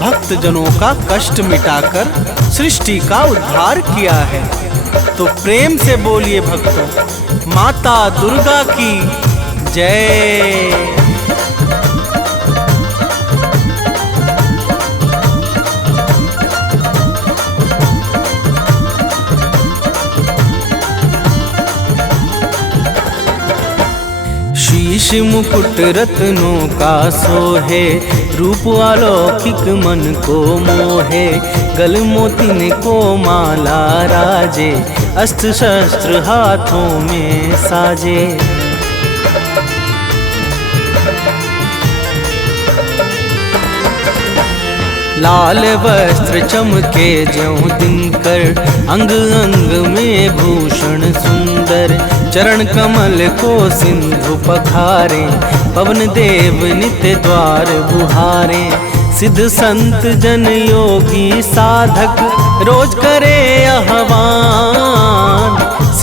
भक्त जनों का कष्ट मिटाकर सृष्टि का उद्धार किया है। तो प्रेम से बोलिए भक्तों, माता दुर्गा की जय। शीश मुकुट रत्नों का सोहे, रूप अलौकिक मन को मोहे। गल मोतिन को माला राजे, अस्त्र शस्त्र हाथों में साजे। लाल वस्त्र चमके ज्यों दिनकर, अंग अंग में भूषण सुंदर। चरण कमल को सिंधु पखारे, पवन देव नित्य द्वार बुहारे। सिद्ध संत जन योगी साधक रोज करे आह्वान।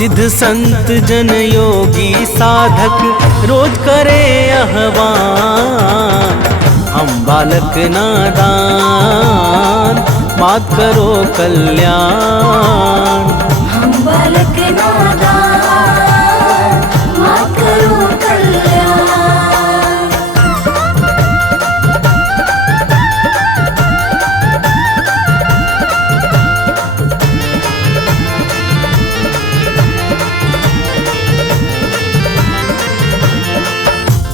सिद्ध संत जन योगी साधक रोज करे आह्वान। हम बालक नादान मात करो कल्याण। हम बालक नादान मात करो कल्याण।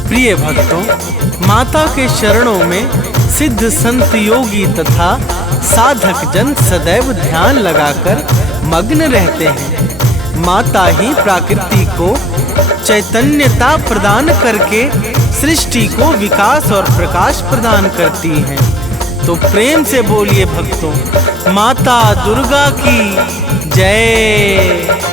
प्रिय भक्तों, माता के चरणों में सिद्ध संत योगी तथा साधक जन सदैव ध्यान लगाकर मग्न रहते हैं। माता ही प्रकृति को चैतन्यता प्रदान करके सृष्टि को विकास और प्रकाश प्रदान करती हैं। तो प्रेम से बोलिए भक्तों, माता दुर्गा की जय।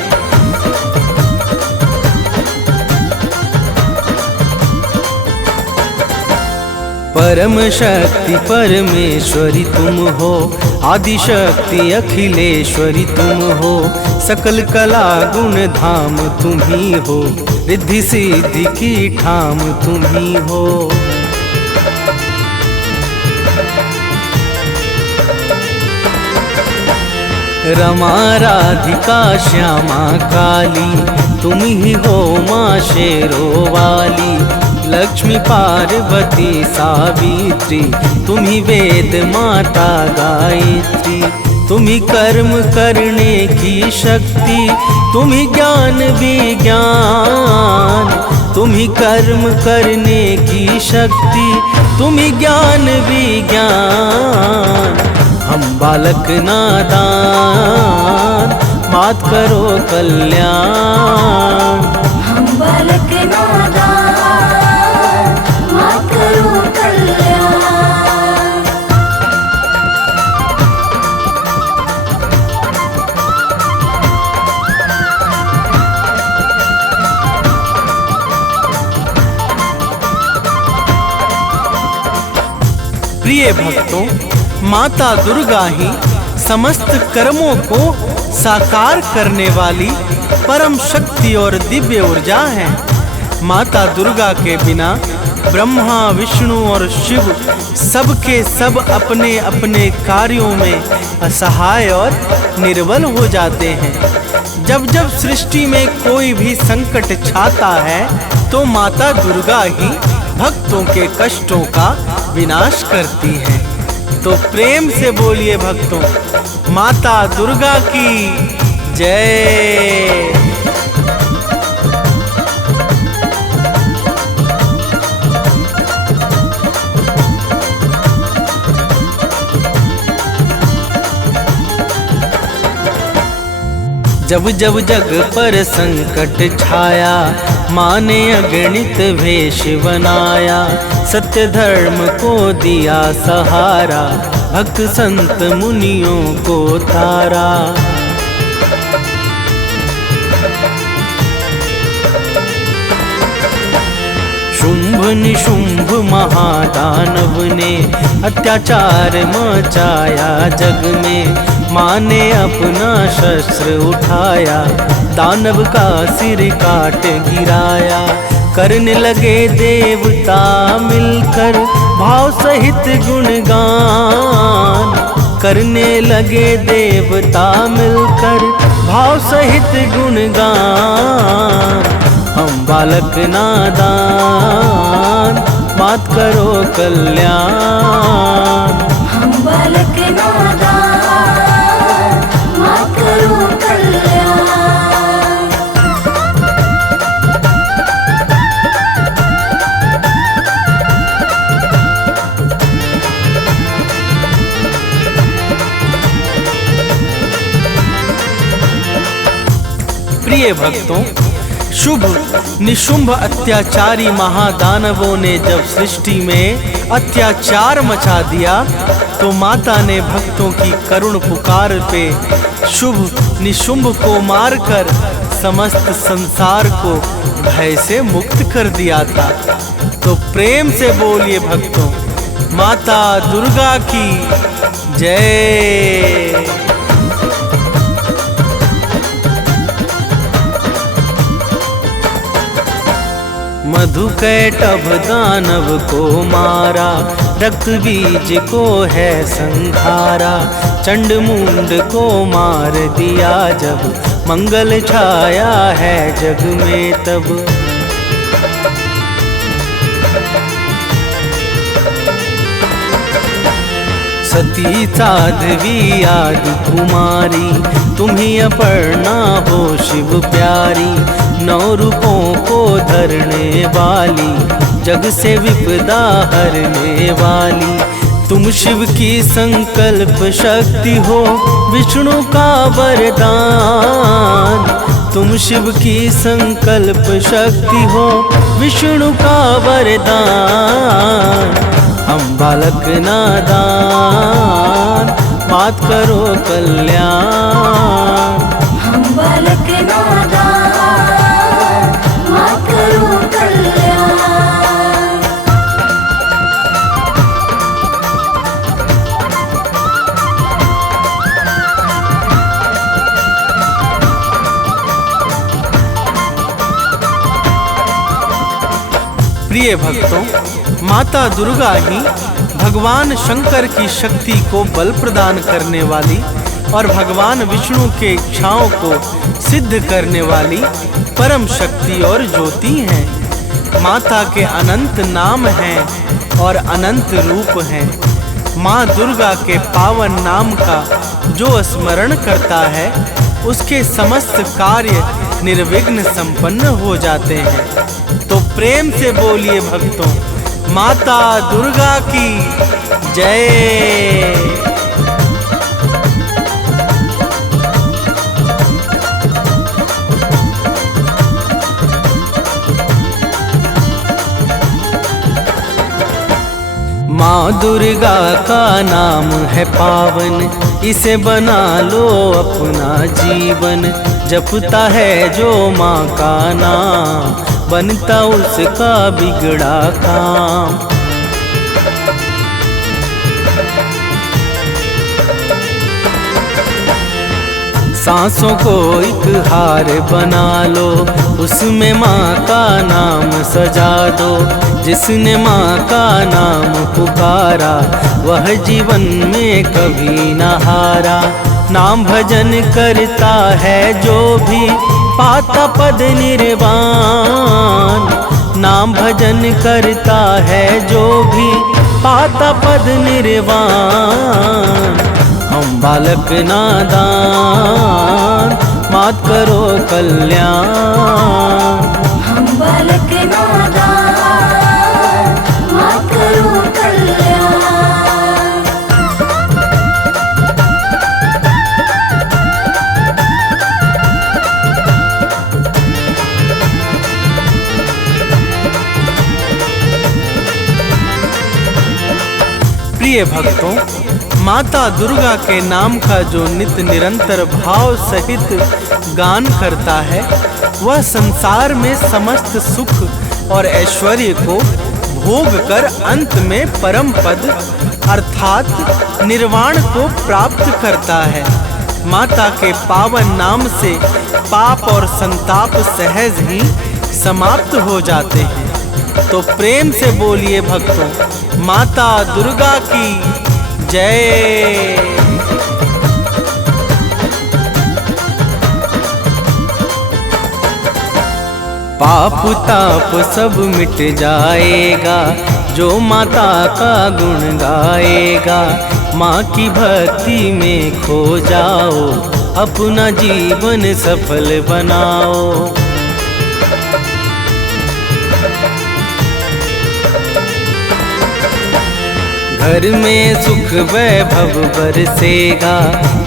परम शक्ति परमेश्वरी तुम हो, आदि शक्ति अखिलेश्वरी तुम हो। सकल कला गुण धाम तुम ही हो, रिद्धि सिद्धि की ठाम तुम ही हो। रमा राधिका श्यामा काली तुम ही हो माँ शेरो वाली। लक्ष्मी पार्वती सावित्री तुम ही वेद माता गायत्री। तुम ही कर्म करने की शक्ति, तुम ही ज्ञान विज्ञान। तुम ही कर्म करने की शक्ति, तुम ही ज्ञान विज्ञान। हम बालक नादान मात करो कल्याण। हम बालक नादान मात करो कल्याण। प्रिय भक्तों, माता दुर्गा ही समस्त कर्मों को साकार करने वाली परम शक्ति और दिव्य ऊर्जा है। माता दुर्गा के बिना ब्रह्मा विष्णु और शिव सबके सब अपने अपने कार्यों में असहाय और निर्बल हो जाते हैं। जब जब सृष्टि में कोई भी संकट छाता है तो माता दुर्गा ही भक्तों के कष्टों का विनाश करती है। तो प्रेम से बोलिए भक्तों, माता दुर्गा की जय। जब जब जग पर संकट छाया, माँ ने अगणित वेश बनाया। सत्य धर्म को दिया सहारा, भक्त संत मुनियों को तारा। शुंभ निशुंभ महादानव ने अत्याचार मचाया जग में। माँ ने अपना शस्त्र उठाया, दानव का सिर काट गिराया। करने लगे देवता मिलकर भाव सहित गुणगान। करने लगे देवता मिलकर भाव सहित गुणगान। हम बालक नादान मात करो कल्याण। हम बालक नादान मात करो कल्याण। प्रिय भक्तों, शुभ निशुंभ अत्याचारी महादानवों ने जब सृष्टि में अत्याचार मचा दिया तो माता ने भक्तों की करुण पुकार पे शुभ निशुंभ को मारकर समस्त संसार को भय से मुक्त कर दिया था। तो प्रेम से बोलिए भक्तों, माता दुर्गा की जय। मधुकैटभ दानव को मारा, रक्त बीज को है संहारा। चंड मुंड को मार दिया जब, मंगल छाया है जग में तब। सती साध्वी आदि कुमारी, तुम्ही अपर्णा हो शिव प्यारी। 9 रूपों को धरने वाली, जग से विपदा हरने वाली। तुम शिव की संकल्प शक्ति हो, विष्णु का वरदान। तुम शिव की संकल्प शक्ति हो, विष्णु का वरदान। हम बालक नादान, मात करो कल्याण। हम बालक नादान, मात करो कल्याण। प्रिय भक्तों, माता दुर्गा ही भगवान शंकर की शक्ति को बल प्रदान करने वाली और भगवान विष्णु के इच्छाओं को सिद्ध करने वाली परम शक्ति और ज्योति हैं। माता के अनंत नाम हैं और अनंत रूप हैं। माँ दुर्गा के पावन नाम का जो स्मरण करता है, उसके समस्त कार्य निर्विघ्न संपन्न हो जाते हैं। तो प्रेम से बोलिए भक्तों, माता दुर्गा की जय। माँ दुर्गा का नाम है पावन, इसे बना लो अपना जीवन। जपता है जो माँ का नाम, बनता उसका बिगड़ा काम। सांसों को एक हार बना लो, उसमें माँ का नाम सजा दो। जिसने माँ का नाम पुकारा, वह जीवन में कभी न हारा। नाम भजन करता है जो भी, पाता पद निर्वाण। नाम भजन करता है जो भी, पाता पद निर्वाण। हम बालक नादान, मात करो कल्याण। हम बालक नादान, मात करो कल्याण। प्रिय भक्तों, माता दुर्गा के नाम का जो नित्य निरंतर भाव सहित गान करता है, वह संसार में समस्त सुख और ऐश्वर्य को भोग कर अंत में परम पद अर्थात निर्वाण को प्राप्त करता है। माता के पावन नाम से पाप और संताप सहज ही समाप्त हो जाते हैं। तो प्रेम से बोलिए भक्तों, माता दुर्गा की जय। पाप ताप सब मिट जाएगा, जो माता का गुण गाएगा। माँ की भक्ति में खो जाओ, अपना जीवन सफल बनाओ। घर में सुख वैभव बरसेगा,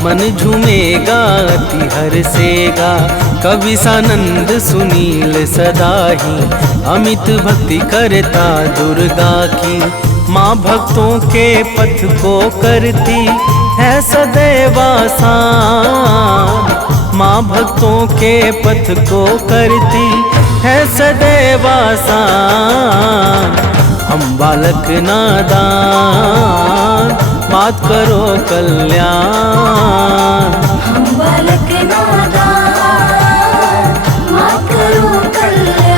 मन झूमेगा अति हर्षेगा। कवि सानंद सुनील सदा ही, अमित भक्ति करता दुर्गा की। माँ भक्तों के पथ को करती है सदैव आसान। माँ भक्तों के पथ को करती है सदैव आसान। हम बालक नादान, मात करो कल्याण। हम बालक नादान, मात करो कल्याण।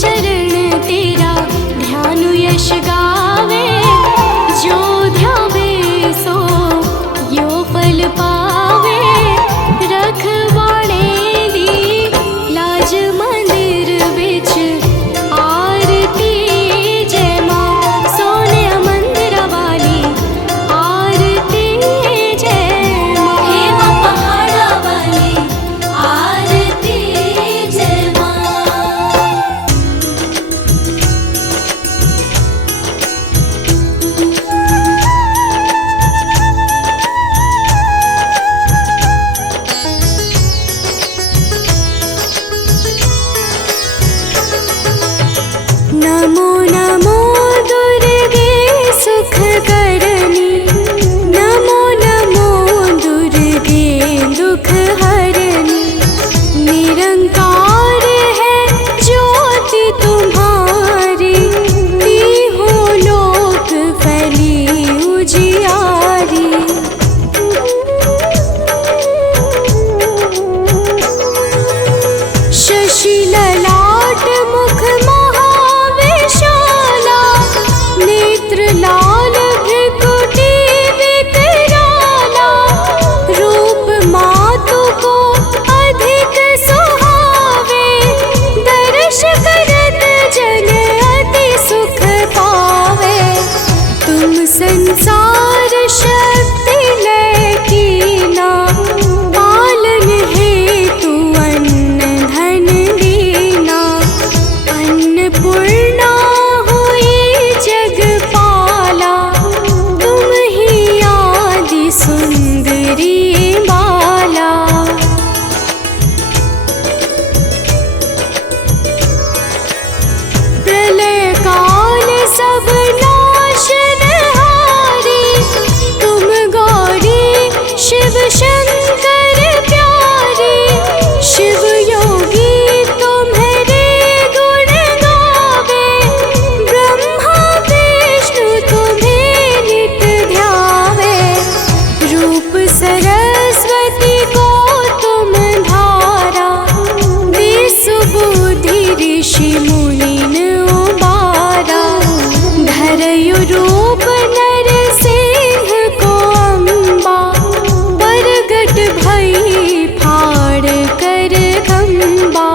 चरण तेरा ध्यान यश गावे। जो ध्यावे सो यो फल पावे। रखवाणे दी लाज मंदिर विच आरती जय मां। सोने मंदिर वाली आरती जय मां। हे मां पहाड़ा वाली आरती जय मां। नमो नमो दुर्गे सुख करनी। नमो नमो दुर्गे दुख हरनी। निरंकार है ज्योति तुम्हारी। तीहों लोक फैली उजियारी। शशि ललाट मुख महाविशाला। नेत्र लाल भृकुटी विकराला। रूप मातु को अधिक सुहावे। दर्श करत जन अति सुख पावे। तुम संसार शक्ति लय कीना। पालन हेतु अन्न धन दीना। अन्नपूर्णा हुई जगपाला। तुम ही आदि सुंदरी बाला। प्रलय काल सब नाशनहारी। तुम गौरी शिव शंकर प्यारी। शिव योगी तुम्हारे गुण गावे। ब्रह्मा विष्णु तुम्हें नित ध्यावे। रूप सरस्वती को तुम धारा। विसुबुद्धि ऋषि मुनिन उबारा। धरयु रूप नर सिंह को अम्बा। बरगट भई फाड़ कर खंबा।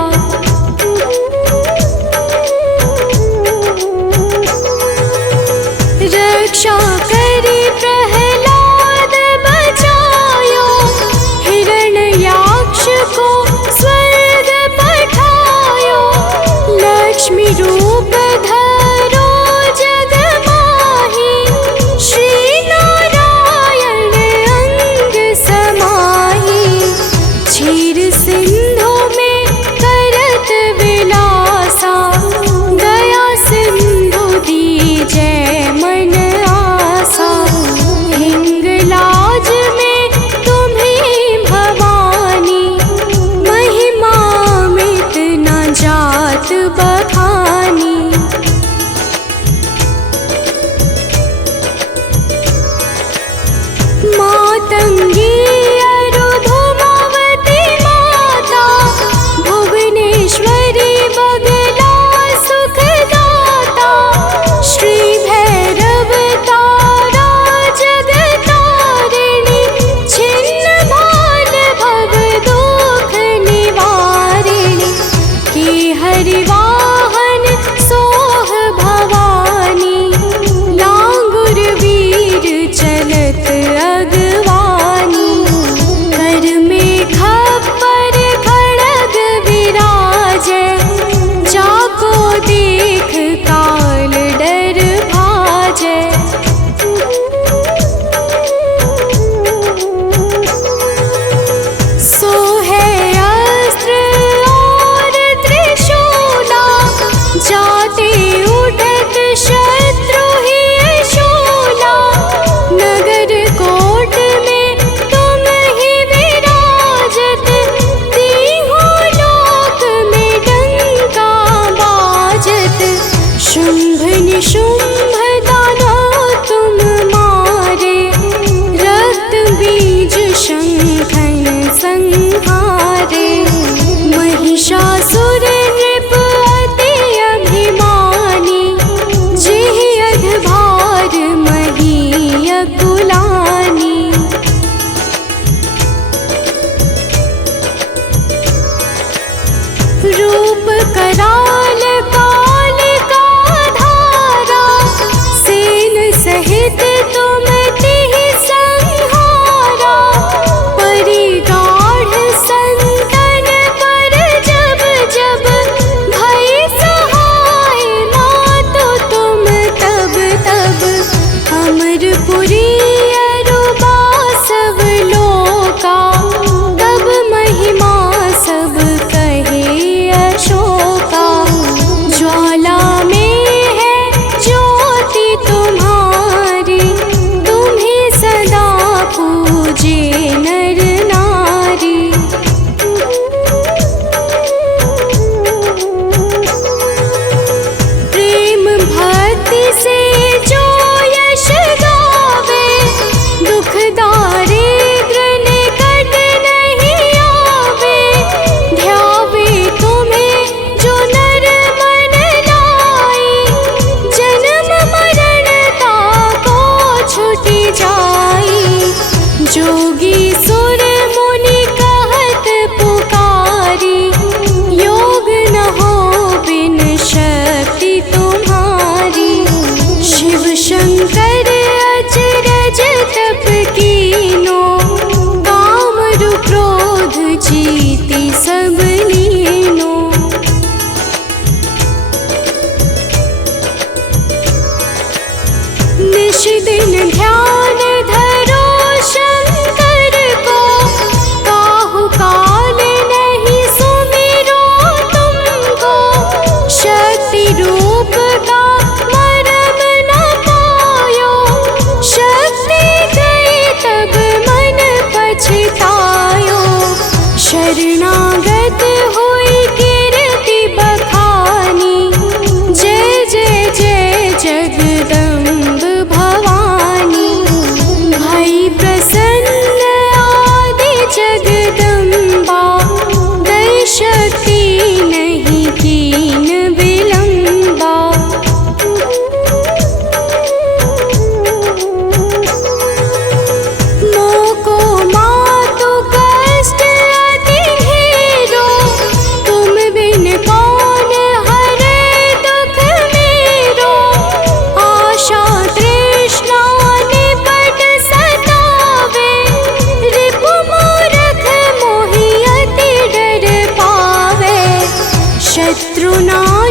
रक्षा करी प्रहलाद बचायो। हिरण्याक्ष को स्वर्ग पठायो। लक्ष्मी रूप धरो जग माही। श्री नारायण अंग समाही। क्षीर सिंधु में करत विलासा। दया सिंधु दी जय मन आसा। हिंगलाज में तुम्ही भवानी। महिमा मित न जात बखानी।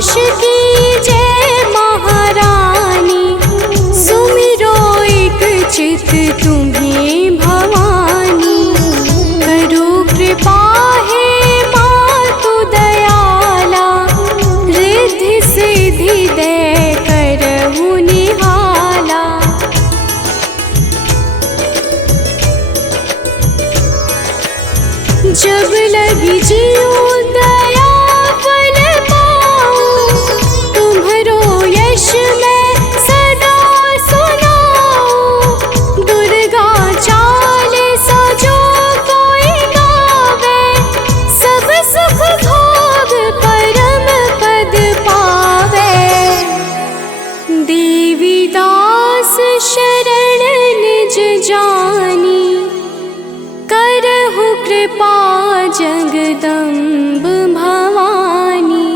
आकाश की जय महारानी, सुमिरो एक चित तुम्हें भवानी। करो कृपा हे मातु दयाला, रिद्धि सिद्धि दे करहु निहाला। जब लगी जियो दया फल पाऊं, तुम्हरो यश मैं सदा सुनाऊं। दुर्गा चालीसा जो कोई गावे, सब सुख भोग परम पद पावे। देवी दास शरण निज जानी, करहु कृपा जगदम्ब भवानी।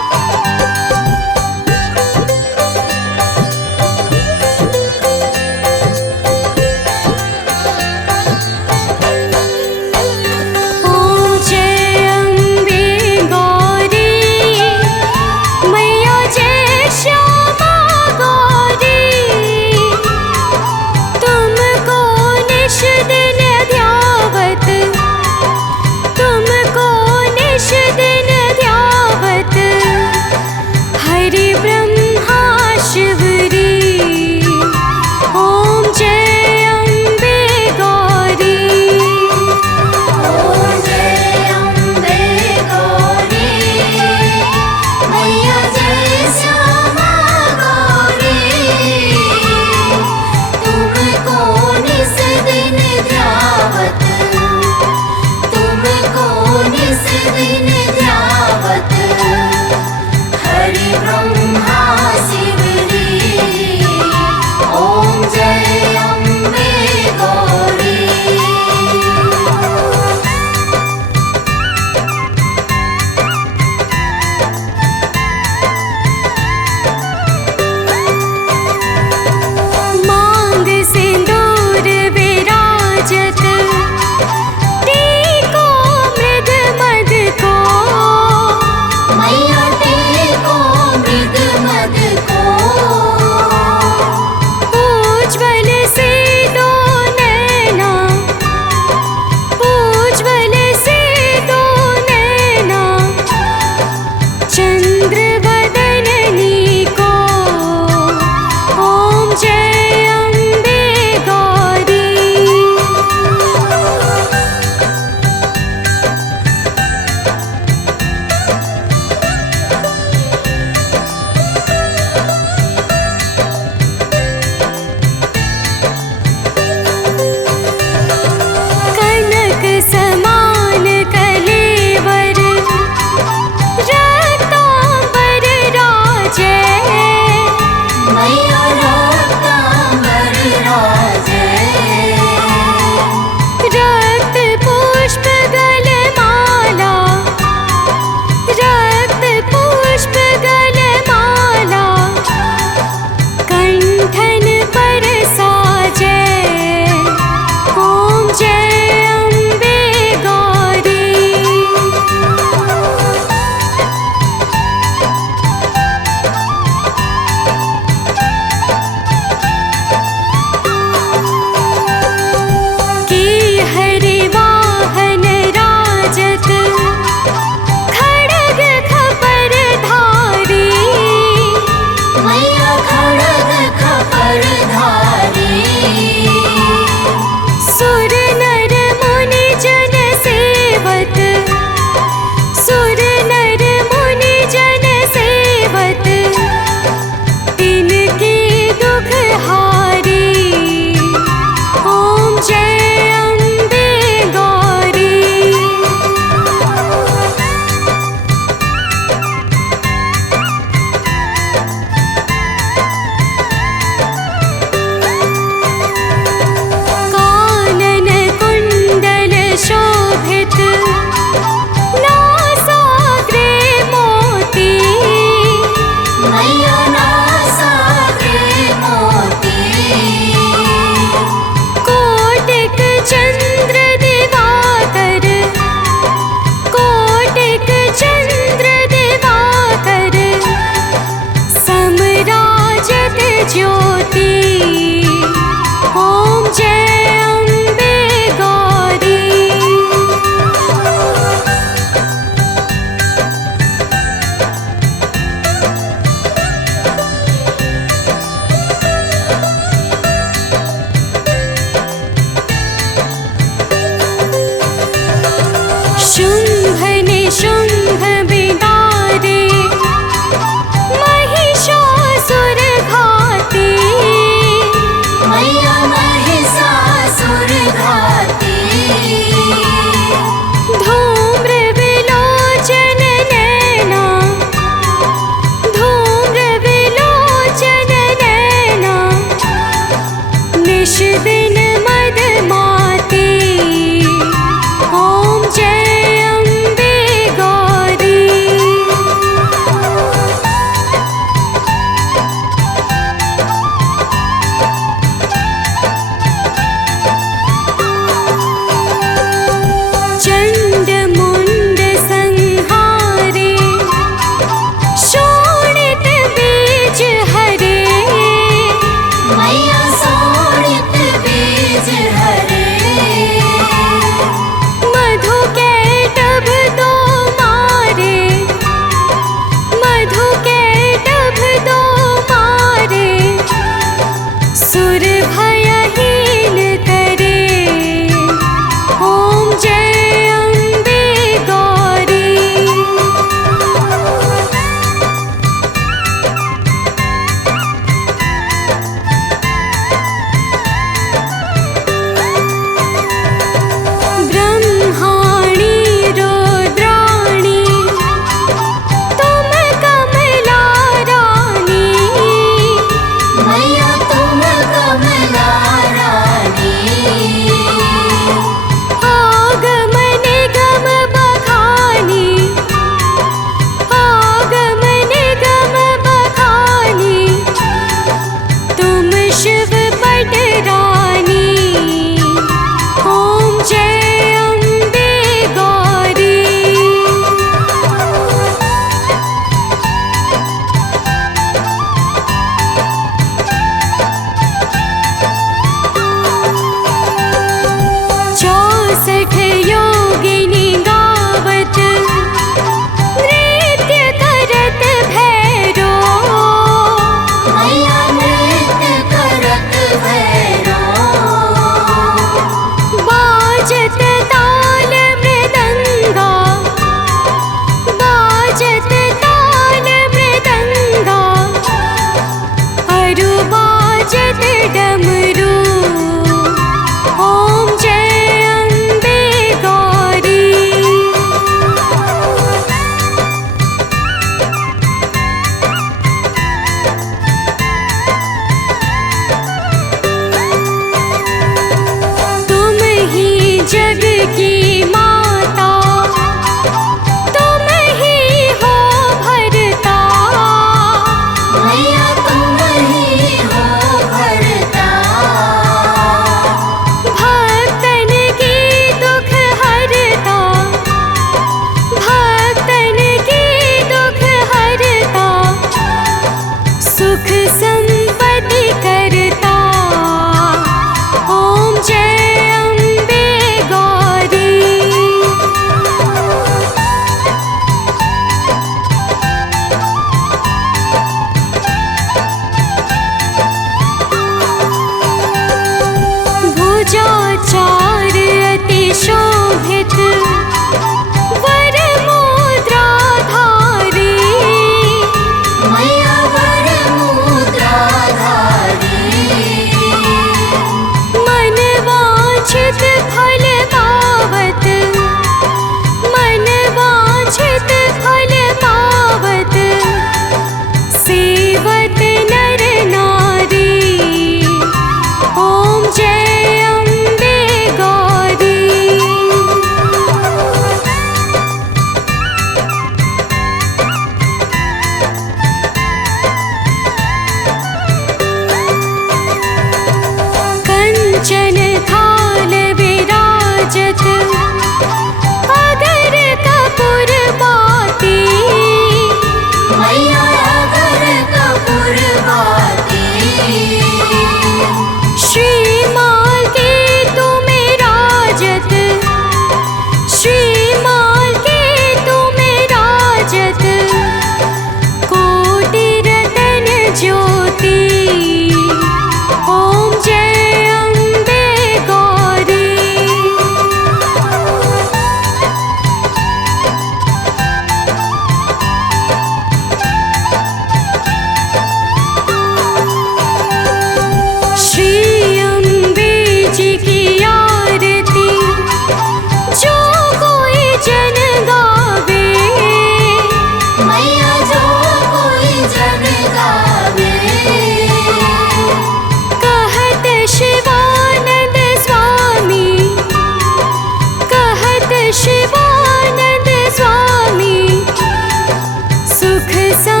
सब